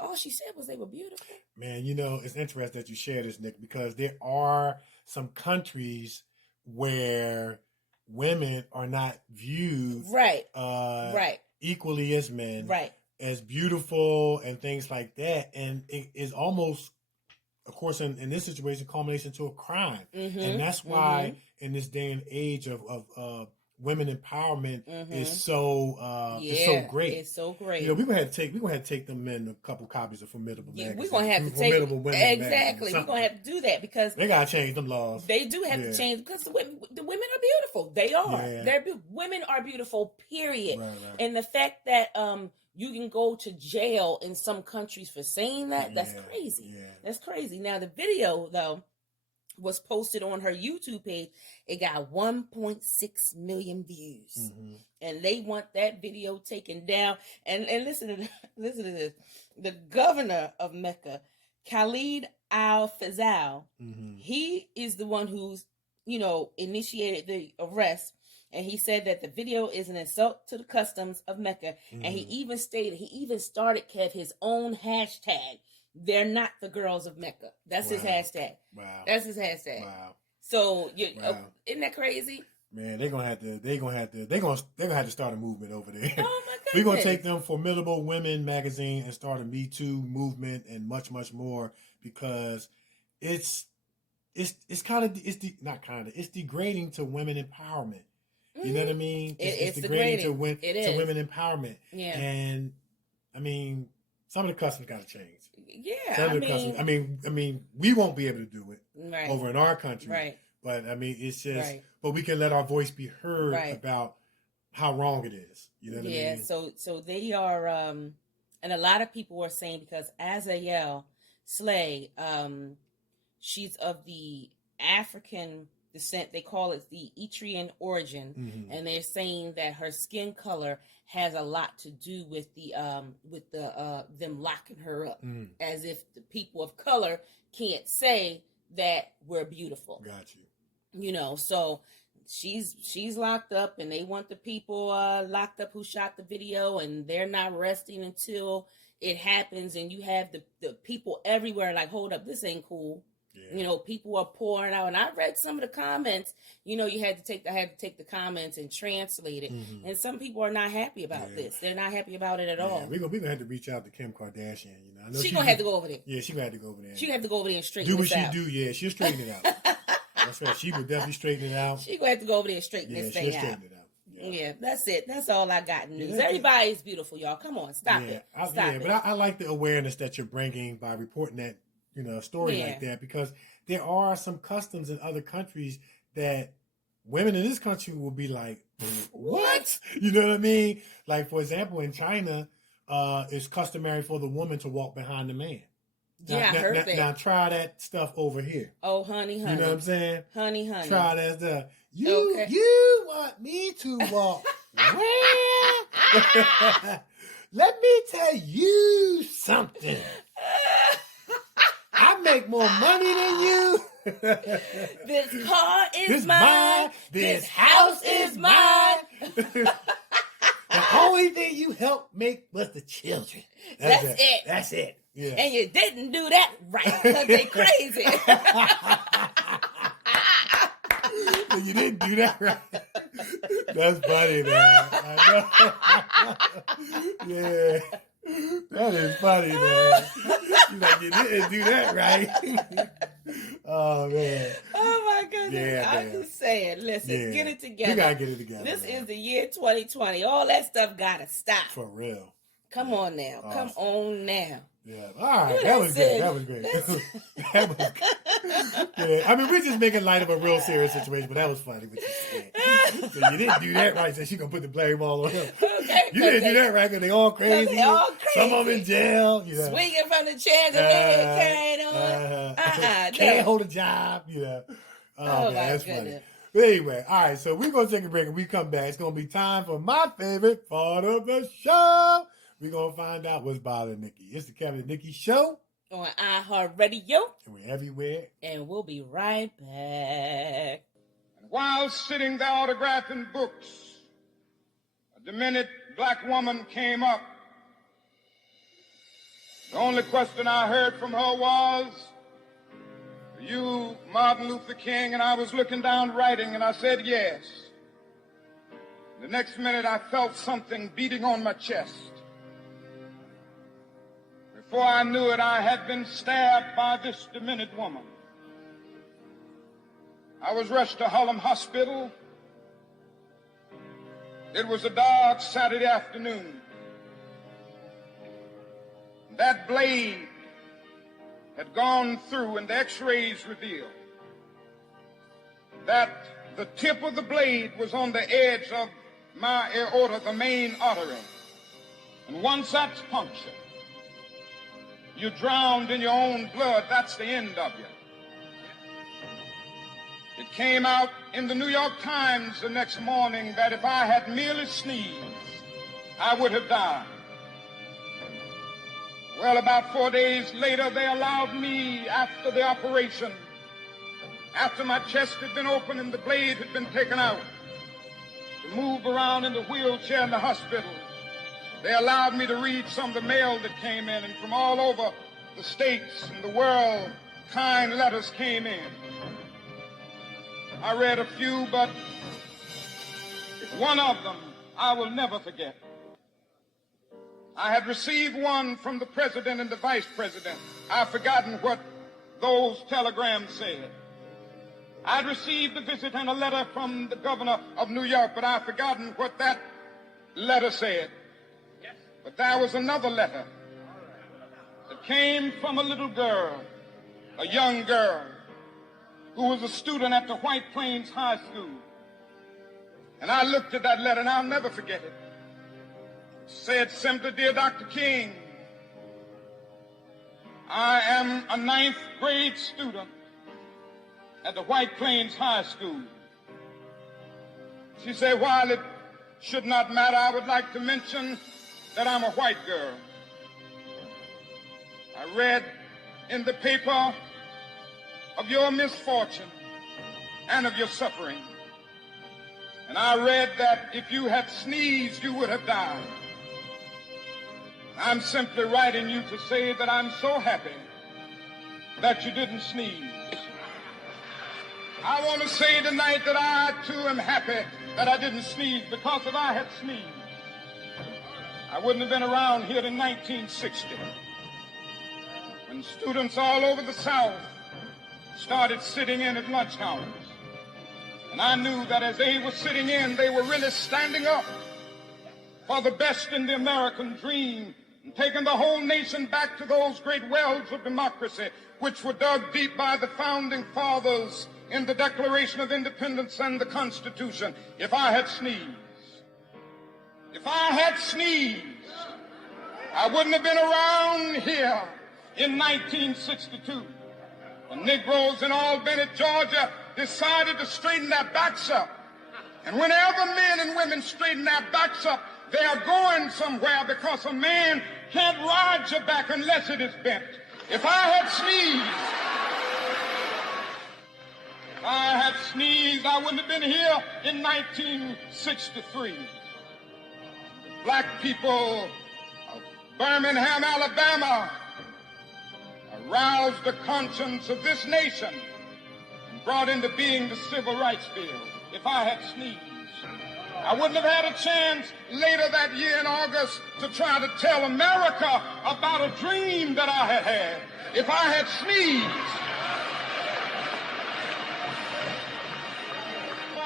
all she said was they were beautiful. Man, you know, it's interesting that you share this, Nick, because there are some countries where women are not viewed right, equally as men, right, as beautiful and things like that. And it is almost, of course, in this situation, culmination to a crime. And that's why in this day and age of women empowerment is so great. It's so great. You know, we're gonna have to take them in a couple copies of Formidable magazine. We're gonna have to Formidable take women exactly. We're gonna have to do that because they gotta change them laws. They do have to change because the women are beautiful. They are. Yeah. Women are beautiful. Period. Right. And the fact that you can go to jail in some countries for saying that's crazy. Yeah. That's crazy. Now the video though was posted on her YouTube page. It got 1.6 million views. And they want that video taken down. And listen to this. The governor of Mecca, Khalid Al-Fazal, he is the one who's, initiated the arrest. And he said that the video is an insult to the customs of Mecca. And he even started, Kev, his own hashtag. They're not the girls of Mecca. That's his hashtag. Wow. That's his hashtag. Wow. So isn't that crazy? Man, they're gonna have to start a movement over there. Oh my goodness. We're gonna take them Formidable Women magazine and start a Me Too movement and much, much more because it's degrading to women empowerment. You know what I mean? It's degrading to women empowerment. Yeah. And I mean, some of the customs got to change. Yeah. I mean, we won't be able to do it over in our country. Right. But I mean, it's just, but we can let our voice be heard about how wrong it is. You know what I mean? Yeah. So they are, and a lot of people are saying because Azayel Slay, she's of the African descent. They call it the Eritrean origin, and they're saying that her skin color has a lot to do with them locking her up, as if the people of color can't say that we're beautiful. Got you. So she's locked up, and they want the people locked up who shot the video, and they're not resting until it happens. And you have the people everywhere like, hold up, this ain't cool. Yeah. People are pouring out, and I read some of the comments. I had to take the comments and translate it, and some people are not happy about this. They're not happy about it at all. We're gonna have to reach out to Kim Kardashian. I know she's gonna have to go over there. Yeah, she's gonna have to go over there. She gonna have to go over there and straighten do this out. what she do. Yeah, she'll straighten it out. That's right. She would definitely straighten it out. She's gonna have to go over there and straighten this thing out. Straighten it out. Yeah, that's it. That's all I got in news. Everybody's beautiful, y'all. Come on, stop it. Stop it. But I like the awareness that you're bringing by reporting that story like that, because there are some customs in other countries that women in this country will be like, what? You know what I mean? Like, for example, in China, it's customary for the woman to walk behind the man. I heard that. Now try that stuff over here. Oh, honey. You know what I'm saying? Honey. Try that stuff. You want me to walk where? Let me tell you something. I make more money than you. This car is mine. This house is mine. The only thing you helped make was the children. That's it. That's it. Yeah. And you didn't do that right because they crazy. You didn't do that right. That's funny, man. I know. Yeah. That is funny, man. You're like, you didn't do that right. Oh, man. Oh, my goodness. Yeah, I'm just saying, listen, get it together. We got to get it together. This is the year 2020. All that stuff got to stop. For real. Come on now. Awesome. Come on now. Yeah. All right. That was good. That was great. That was good. Yeah. I mean, we're just making light of a real serious situation, but that was funny what you said. So you didn't do that right, so she gonna put the blame all on him. Okay, you didn't do that right because they all crazy. Some of them in jail. Swinging from the chair, the leg carried on. Can't hold a job. Oh man, that's funny. But anyway, all right, so we're gonna take a break and we come back. It's gonna be time for my favorite part of the show. We're going to find out what's bothering Nikee. It's the Kevin and Nikee Show. On iHeartRadio. And we're everywhere. And we'll be right back. And while sitting there autographing books, a demented black woman came up. The only question I heard from her was, "Are you Martin Luther King?" And I was looking down writing, and I said, "Yes." The next minute, I felt something beating on my chest. Before I knew it, I had been stabbed by this demented woman. I was rushed to Harlem Hospital. It was a dark Saturday afternoon. That blade had gone through, and the x-rays revealed that the tip of the blade was on the edge of my aorta, the main artery. And once that's punctured, you're drowned in your own blood. That's the end of you. It came out in the New York Times the next morning that if I had merely sneezed, I would have died. Well, about 4 days later, they allowed me, after the operation, after my chest had been opened and the blade had been taken out, to move around in the wheelchair in the hospital. They allowed me to read some of the mail that came in, and from all over the states and the world, kind letters came in. I read a few, but one of them I will never forget. I had received one from the president and the vice president. I've forgotten what those telegrams said. I'd received a visit and a letter from the governor of New York, but I've forgotten what that letter said. But there was another letter that came from a little girl, a young girl, who was a student at the White Plains High School. And I looked at that letter, and I'll never forget it. It said simply, "Dear Dr. King, I am a 9th grade student at the White Plains High School." She said, "While it should not matter, I would like to mention that I'm a white girl. I read in the paper of your misfortune and of your suffering. And I read that if you had sneezed, you would have died. I'm simply writing you to say that I'm so happy that you didn't sneeze. I want to say tonight that I, too, am happy that I didn't sneeze, because if I had sneezed, I wouldn't have been around here in 1960, when students all over the South started sitting in at lunch counters. And I knew that as they were sitting in, they were really standing up for the best in the American dream and taking the whole nation back to those great wells of democracy which were dug deep by the founding fathers in the Declaration of Independence and the Constitution. If I had sneezed, I wouldn't have been around here in 1962. The Negroes in Albany, Georgia, decided to straighten their backs up. And whenever men and women straighten their backs up, they are going somewhere, because a man can't ride your back unless it is bent. If I had sneezed, I wouldn't have been here in 1963. Black people of Birmingham, Alabama, aroused the conscience of this nation and brought into being the Civil Rights Bill. If I had sneezed, I wouldn't have had a chance later that year in August to try to tell America about a dream that I had had. If I had sneezed,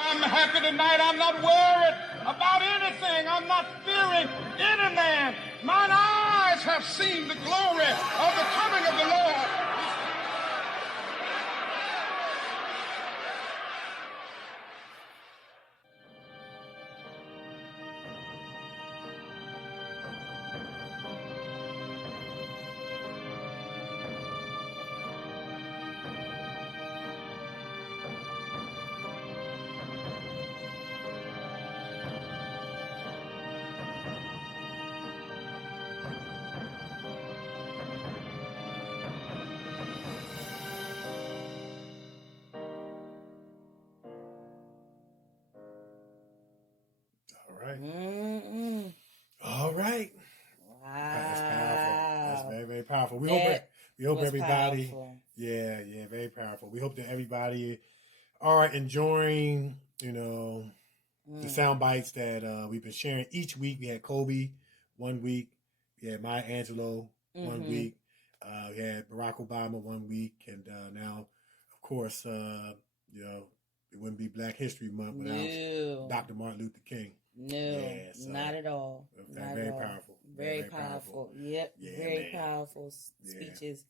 I'm happy tonight. I'm not worried about anything. I'm not fearing any man. Mine eyes have seen the glory of the coming of the Lord. Mm-mm. All right. Wow. That's powerful. That's very, very powerful. We That hope was everybody. powerful. Yeah, very powerful. We hope that everybody are enjoying, the sound bites that we've been sharing each week. We had Kobe 1 week. We had Maya Angelou 1 week. We had Barack Obama 1 week. And now, of course, you know, it wouldn't be Black History Month without Dr. Martin Luther King. No, so not at all. Very powerful. Very powerful. Yep, very powerful speeches.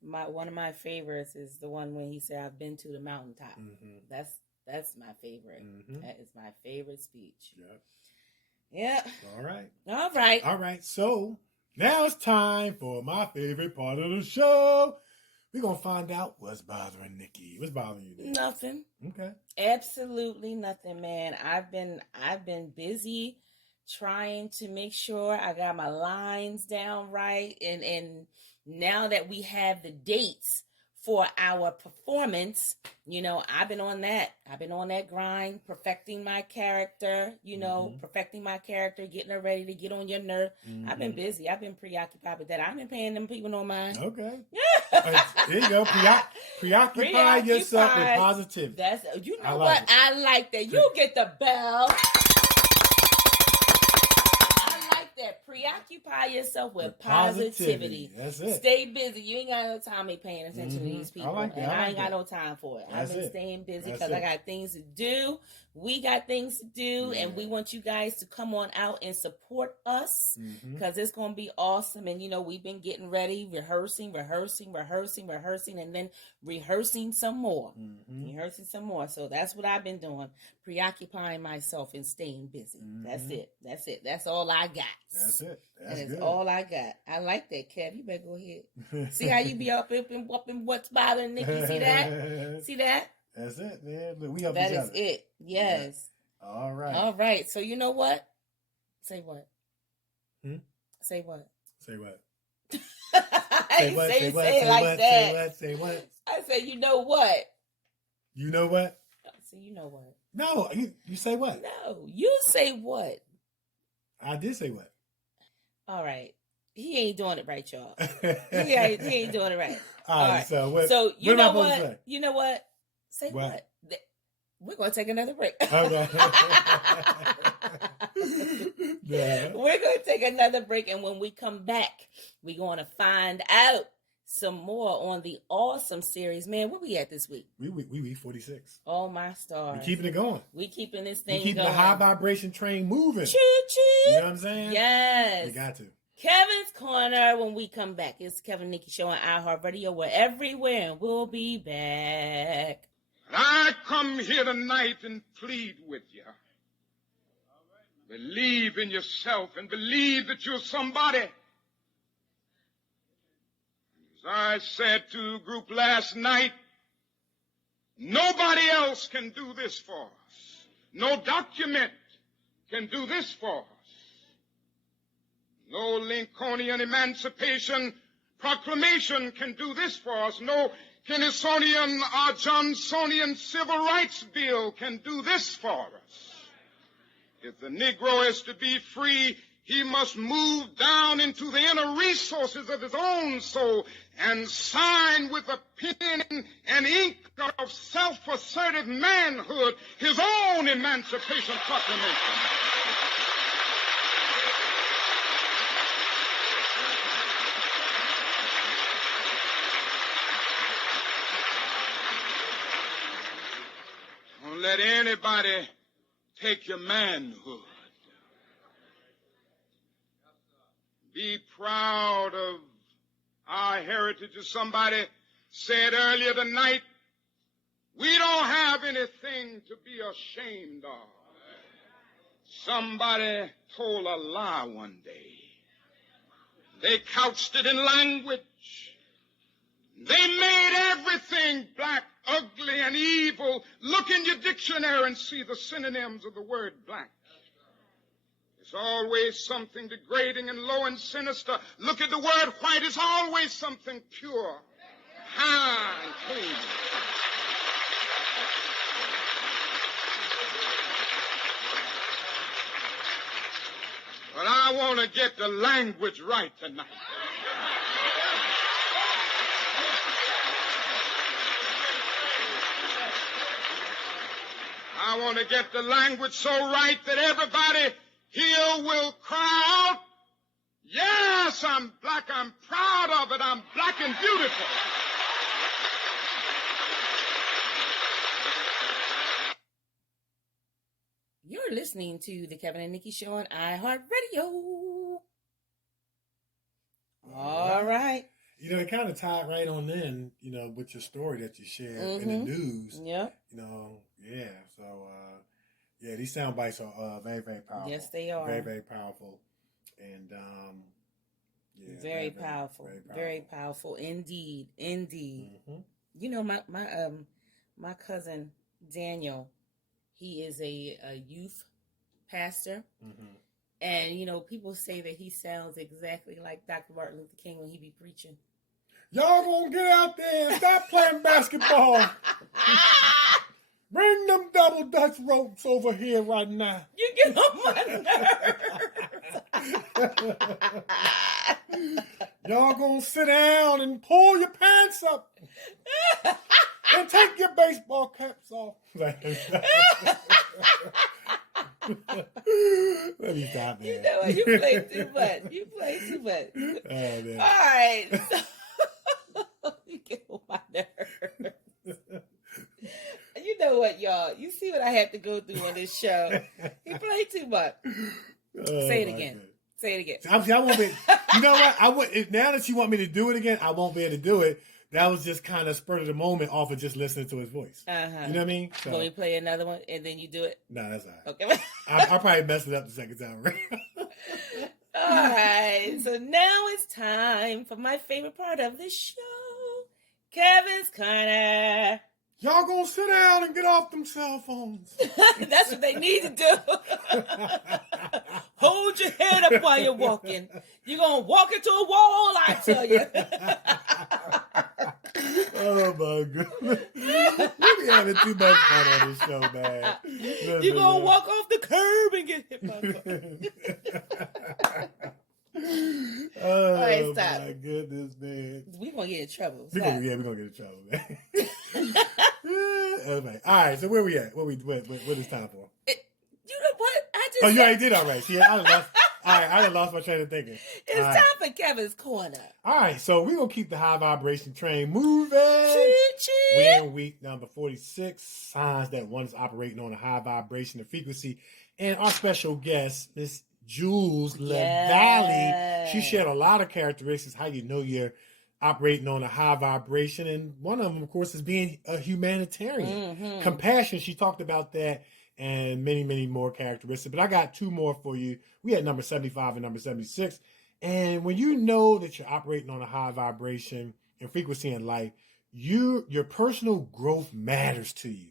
One of my favorites is the one when he said, "I've been to the mountaintop." That's my favorite. That is my favorite speech. Yeah. All right. So now it's time for my favorite part of the show. We're gonna find out what's bothering Nikee. What's bothering you, Nikee? Nothing. Okay. Absolutely nothing, man. I've been busy trying to make sure I got my lines down right, and now that we have the dates for our performance, you know, I've been on that grind, perfecting my character, getting her ready to get on your nerve. I've been busy. I've been preoccupied with that. I've been paying them people no mind. Okay. There you go. Preoccupy yourself with positivity. That's, you know what? I like that. You get the bell. That preoccupy yourself with positivity. That's it. Stay busy. You ain't got no time to be paying attention to these people. I ain't got no time for it. I've been staying busy because I got things to do. We got things to do, and we want you guys to come on out and support us because it's going to be awesome. And, you know, we've been getting ready, rehearsing, and then rehearsing some more. So that's what I've been doing, preoccupying myself and staying busy. That's it. That's all I got. That's it. That's all I got. I like that, Kev. You better go ahead. See how you be up and whooping what's bothering Nikee? See that? See that? That's it, man. Look, we help that each is other. it. Yes. Yeah. All right. So you know what? Say what? Say what? Say what? Say it like that. Say what? I say, you know what? You know what? I say, you know what? No, you say what? No, you say what? I did say what? All right. He ain't doing it right, y'all. he ain't doing it right. All right. So what? So you what know am I supposed to what? say? You know what? Say what? We're gonna take another break. Okay. Yeah. We're gonna take another break, and when we come back, we're gonna find out some more on the awesome series. Man, where we at this week? We 46. Oh my stars. We keeping it going. We keeping this thing we keeping going. the high vibration train moving. Choo choo. You know what I'm saying? Yes. We got to. Kevin's Corner when we come back. It's Kevin Nikee Show on iHeartRadio. We're everywhere, and we'll be back. I come here tonight and plead with you. Believe in yourself and believe that you're somebody. As I said to the group last night, nobody else can do this for us. No document can do this for us. No Lincolnian Emancipation Proclamation can do this for us. No Kennedysonian or Johnsonian Civil Rights Bill can do this for us. If the Negro is to be free, he must move down into the inner resources of his own soul and sign with a pen and ink of self-assertive manhood his own Emancipation Proclamation. Don't let anybody take your manhood. Be proud of our heritage. As somebody said earlier tonight, we don't have anything to be ashamed of. Somebody told a lie one day. They couched it in language. They made everything black, ugly, and evil. Look in your dictionary and see the synonyms of the word black. It's always something degrading and low and sinister. Look at the word white. It's always something pure, high, and clean. But I want to get the language right tonight. I want to get the language so right that everybody here will cry out, yes, I'm black, I'm proud of it, I'm black and beautiful. You're listening to the Kevin and Nikee Show on iHeartRadio. All right. You know, it kind of tied right on in, you know, with your story that you shared in the news. Yeah. You know, yeah. So, yeah, these sound bites are very, very powerful. Yes, they are. Very, very powerful. And, yeah. Very powerful. Very powerful. Indeed. Indeed. Mm-hmm. You know, my cousin Daniel, he is a youth pastor. Mm-hmm. And, you know, people say that he sounds exactly like Dr. Martin Luther King when he be preaching. Y'all gonna get out there and stop playing basketball. Bring them double Dutch ropes over here right now. You get on my nerves. Y'all gonna sit down and pull your pants up and take your baseball caps off. Let me stop, man. You know what? You play too much. You play too much. Oh, man. All right. So, you get on my nerves. You know what, y'all? You see what I have to go through on this show. He played too much. Say it again. God. Say it again. I won't be. You know what? I would. Now that you want me to do it again, I won't be able to do it. That was just kind of spur of the moment off of just listening to his voice. Uh-huh. You know what I mean? So, Can we play another one and then you do it? No, that's all right. Okay. I'll probably mess it up the second time. Right? All right. So now it's time for my favorite part of the show, Kevin's Corner. Y'all gonna sit down and get off them cell phones. That's what they need to do. Hold your head up while you're walking. You're going to walk into a wall, I tell you. Oh, my goodness. We be having too much fun on this show, man. You're going to walk off the curb and get hit by Oh, all right, stop. My goodness, man. We're going to get in trouble. We're going to get in trouble, man. Okay. All right, so where we at? What is time for? You know what? Oh, you already did all right. See, I done lost my train of thinking. It's all time for Kevin's Corner. All right, so we're going to keep the high vibration train moving. Choo-choo. We're in week number 46, signs that one is operating on a high vibration of frequency. And our special guest, Miss Jules Lavallee, she shared a lot of characteristics, how you know you're operating on a high vibration. And one of them, of course, is being a humanitarian. Mm-hmm. Compassion, she talked about that, and many, many more characteristics. But I got two more for you. We had number 75 and number 76. And when you know that you're operating on a high vibration and frequency in life, your personal growth matters to you.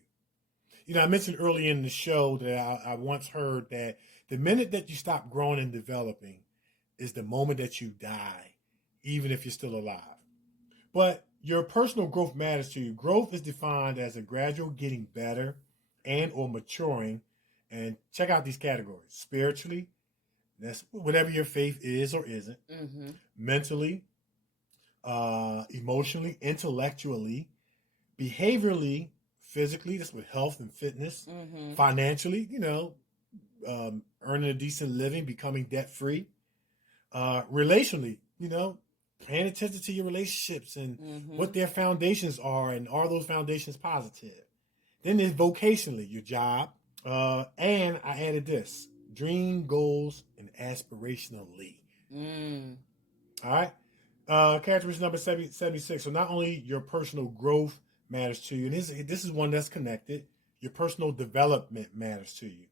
You know, I mentioned earlier in the show that I once heard that the minute that you stop growing and developing is the moment that you die, even if you're still alive. But your personal growth matters to you. Growth is defined as a gradual getting better and or maturing. And check out these categories. Spiritually, that's whatever your faith is or isn't. Mm-hmm. Mentally, emotionally, intellectually, behaviorally, physically, that's with health and fitness. Mm-hmm. Financially, you know, earning a decent living, becoming debt-free. Relationally, you know, paying attention to your relationships and what their foundations are, and are those foundations positive? Then there's vocationally, your job. And I added this, dream, goals, and aspirationally. All right. Characteristic number 76. So not only your personal growth matters to you, and this is one that's connected, your personal development matters to you.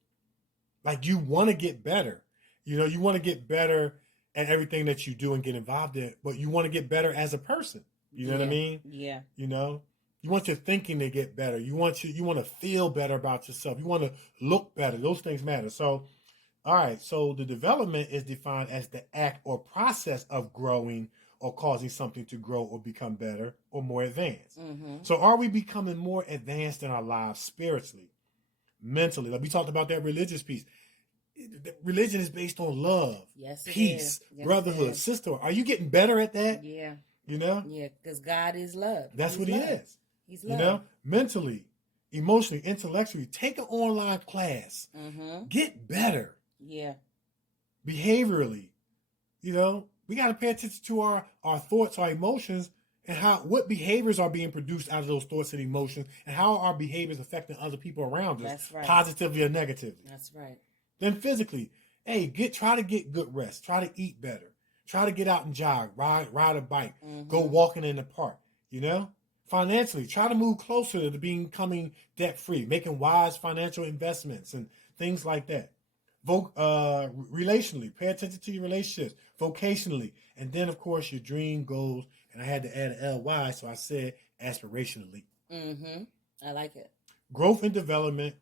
Like, you want to get better. You know, you want to get better at everything that you do and get involved in, but you want to get better as a person. You know what I mean? Yeah. You know, you want your thinking to get better. You want to feel better about yourself. You want to look better. Those things matter. So, all right. So the development is defined as the act or process of growing or causing something to grow or become better or more advanced. Mm-hmm. So are we becoming more advanced in our lives spiritually, mentally? Like we talked about that religious piece. Religion is based on love, peace, brotherhood, sisterhood. Are you getting better at that? Yeah. You know? Yeah, because God is love. That's what he is. He's love. You know? Mentally, emotionally, intellectually. Take an online class. Get better. Yeah. Behaviorally. You know, we got to pay attention to our thoughts, our emotions, and what behaviors are being produced out of those thoughts and emotions, and how our behaviors affecting other people around us, That's right. positively or negatively. That's right. Then physically, hey, try to get good rest. Try to eat better. Try to get out and jog, ride a bike, go walking in the park. You know, financially, try to move closer to becoming debt free, making wise financial investments and things like that. Relationally, pay attention to your relationships. Vocationally, and then of course your dream goals. And I had to add an ly, so I said aspirationally. I like it. Growth and development,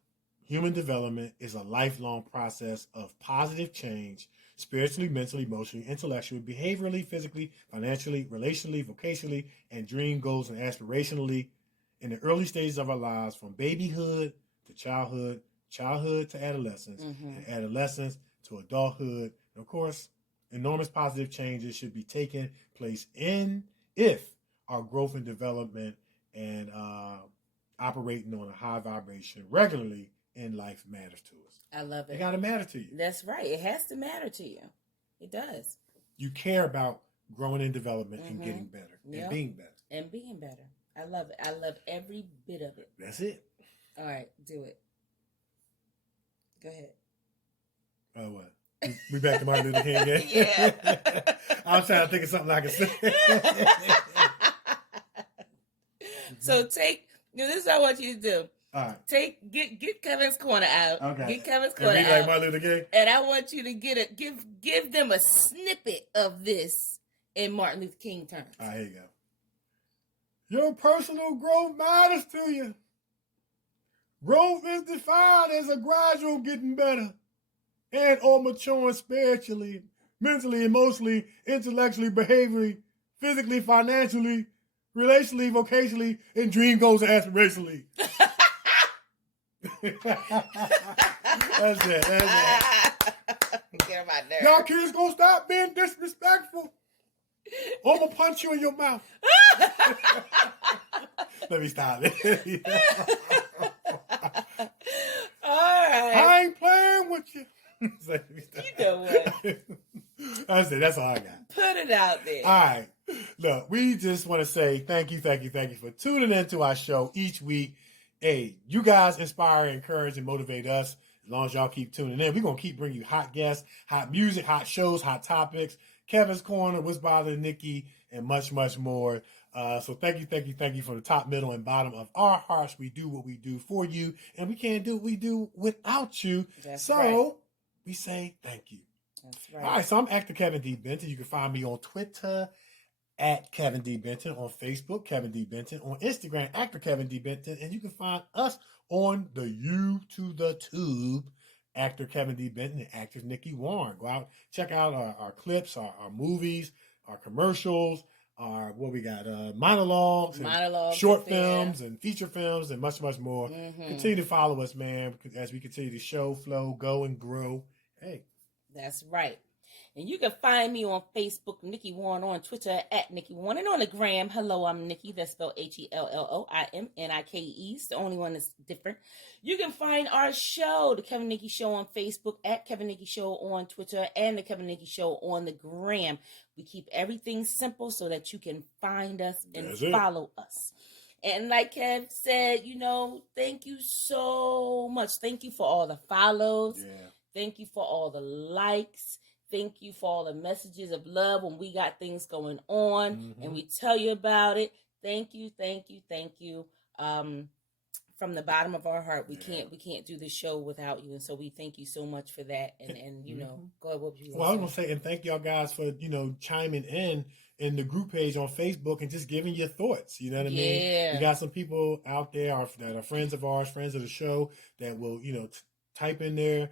human development, is a lifelong process of positive change, spiritually, mentally, emotionally, intellectually, behaviorally, physically, financially, relationally, vocationally, and dream goals and aspirationally in the early stages of our lives, from babyhood to childhood, childhood to adolescence, and adolescence to adulthood. And of course, enormous positive changes should be taking place if our growth and development and operating on a high vibration regularly in life matters to us. I love it. It got to matter to you. That's right. It has to matter to you. It does. You care about growing in development and getting better and being better. And being better. I love it. I love every bit of it. That's it. All right, do it. Go ahead. Oh, what? We back to Martin Luther King again? Yeah. I'm trying to think of something I can say. So this is what I want you to do. All right. Get Kevin's Corner out. Okay. Get Kevin's Corner and be out. like Martin Luther King? And I want you to give them a snippet of this in Martin Luther King terms. All right, here you go. Your personal growth matters to you. Growth is defined as a gradual getting better and or maturing spiritually, mentally, emotionally, intellectually, behaviorally, physically, financially, relationally, vocationally, and dream goals and aspirationally. That's it. Get on my nerves. Y'all kids gonna stop being disrespectful. I'm gonna punch you in your mouth. Let me stop it. All right. I ain't playing with you. You know what? That's it. That's all I got. Put it out there. All right. Look, we just want to say thank you for tuning into our show each week. Hey, you guys inspire, encourage, and motivate us. As long as y'all keep tuning in, we're going to keep bringing you hot guests, hot music, hot shows, hot topics, Kevin's Corner, What's Bothering Nikee, and much, much more. So thank you from the top, middle, and bottom of our hearts. We do what we do for you, and we can't do what we do without you. That's right. We say thank you. That's right. All right, so I'm actor Kevin D. Benton. You can find me on Twitter at Kevin D. Benton, on Facebook, Kevin D. Benton, on Instagram, actor Kevin D. Benton, and you can find us on the YouTube, actor Kevin D. Benton and actress Nikee Warren. Go out, check out our clips, our movies, our commercials, our monologues, short films, and feature films, and much, much more. Continue to follow us, man, as we continue to show, flow, go, and grow. Hey. That's right. And you can find me on Facebook, Nikee Warren, on Twitter at Nikee Warren, and on the gram, hello, I'm Nikee. That's spelled HELLOIMNIKE. It's the only one that's different. You can find our show, The Kevin Nikee Show, on Facebook, at Kevin Nikee Show on Twitter, and The Kevin Nikee Show on the gram. We keep everything simple so that you can find us and follow us. And like Kev said, thank you so much. Thank you for all the follows. Yeah. Thank you for all the likes. Thank you for all the messages of love when we got things going on and we tell you about it. Thank you. From the bottom of our heart, we can't do this show without you, and so we thank you so much for that. And go ahead. What would you? Well, I was gonna say, and thank y'all guys for chiming in the group page on Facebook and just giving your thoughts. You know what I mean? We got some people out there that are friends of ours, friends of the show, that will type in their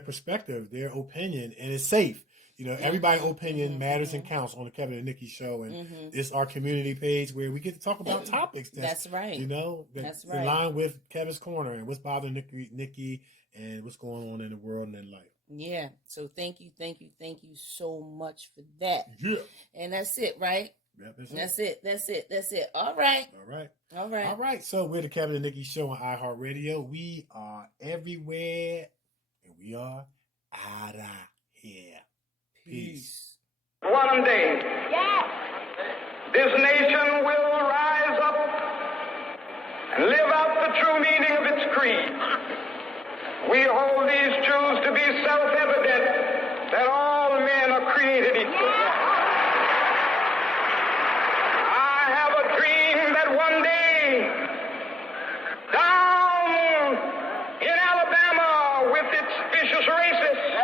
perspective, their opinion, and it's safe. Everybody's opinion matters and counts on the Kevin and Nikee Show, and it's our community page where we get to talk about topics that's right. That's right. In line with Kevin's Corner and what's bothering Nikee and what's going on in the world and in life. Yeah. So thank you so much for that. Yeah. And that's it, right? Yep, That's it. All right. All right. So we're the Kevin and Nikee Show on iHeartRadio. We are everywhere, and we are out of here. Peace. One day, this nation will rise up and live out the true meaning of its creed. We hold these truths to be self-evident that all men are created equal. I have a dream that one day, down in Alabama, with its vicious racists,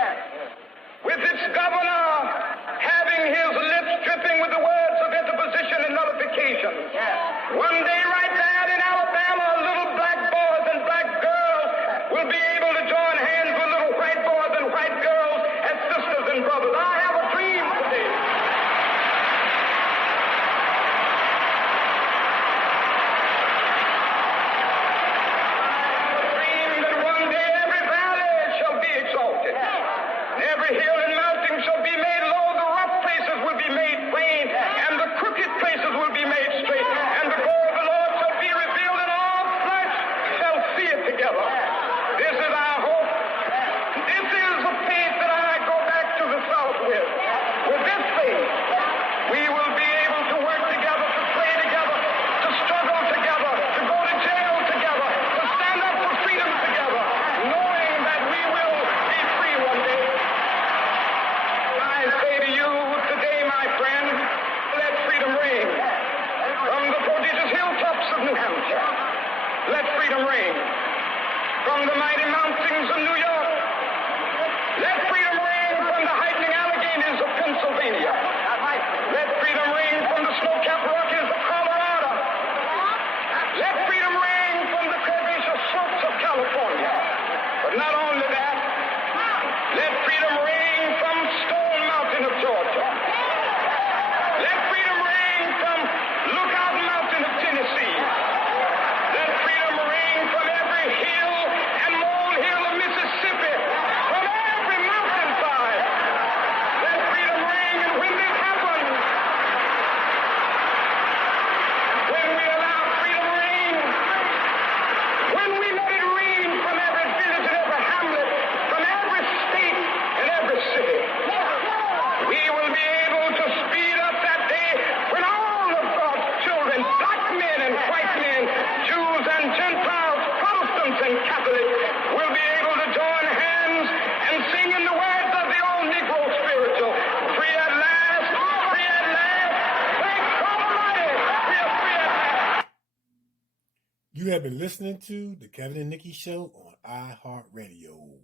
with its governor having his lips dripping with the words of interposition and nullification, one day right there in Alabama, little black boys and black girls will be able to join hands with little white boys and white girls as sisters and brothers. I have a dream today. Every hill and mountain shall be made low, the rough places will be made plain, and the crooked places will be made straight, and the glory of the Lord shall be revealed, and all flesh shall see it together. This is our hope. This is the faith that I go back to the South with. With this faith, we will be able to work together, to pray together, to struggle together, to go to jail together, to stand up for freedom together, knowing that we will be free one day. I say to you today, my friend, let freedom reign. From the prodigious hilltops of New Hampshire, let freedom reign. From the mighty mountains of New York, let freedom reign. From the heightening Alleghanies of Pennsylvania, let freedom reign. From the snow-capped Rockies of Colorado, let freedom reign. From the curvaceous slopes of California. But not only that, let freedom reign from Stone Mountain of Georgia. Let freedom reign from Lookout Mountain of Tennessee. Let freedom reign from every hill and molehill of Mississippi, from every mountainside. Let freedom reign, and when this happens, when we allow freedom reign, when we let it rain from every village and every hamlet, from every state and every city, we will be able to speed up that day when all of God's children, black men and white men, Jews and Gentiles, Protestants and Catholics, will be able to join hands and sing in the words of the old Negro spiritual, free at last, free at last, thank God Almighty, we are free at last. You have been listening to the Kevin and Nikee Show on iHeartRadio.